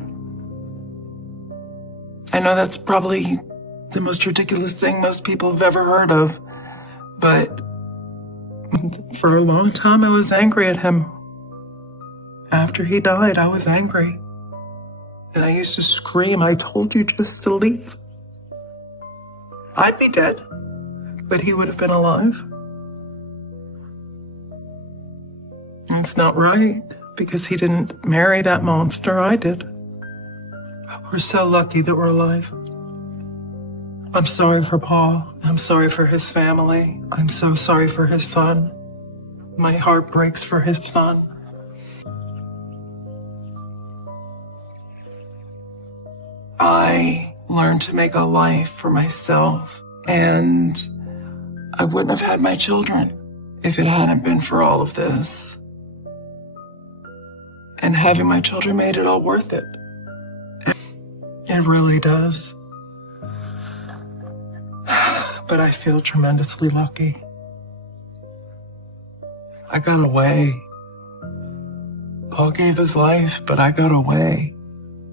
I know that's probably the most ridiculous thing most people have ever heard of, but for a long time I was angry at him. After he died, I was angry. And I used to scream, I told you just to leave. I'd be dead, but he would have been alive. And it's not right, because he didn't marry that monster, I did. We're so lucky that we're alive. I'm sorry for Paul. I'm sorry for his family. I'm so sorry for his son. My heart breaks for his son. I learned to make a life for myself, and I wouldn't have had my children if it hadn't been for all of this. And having my children made it all worth it. It really does. But I feel tremendously lucky. I got away. Paul gave his life, but I got away.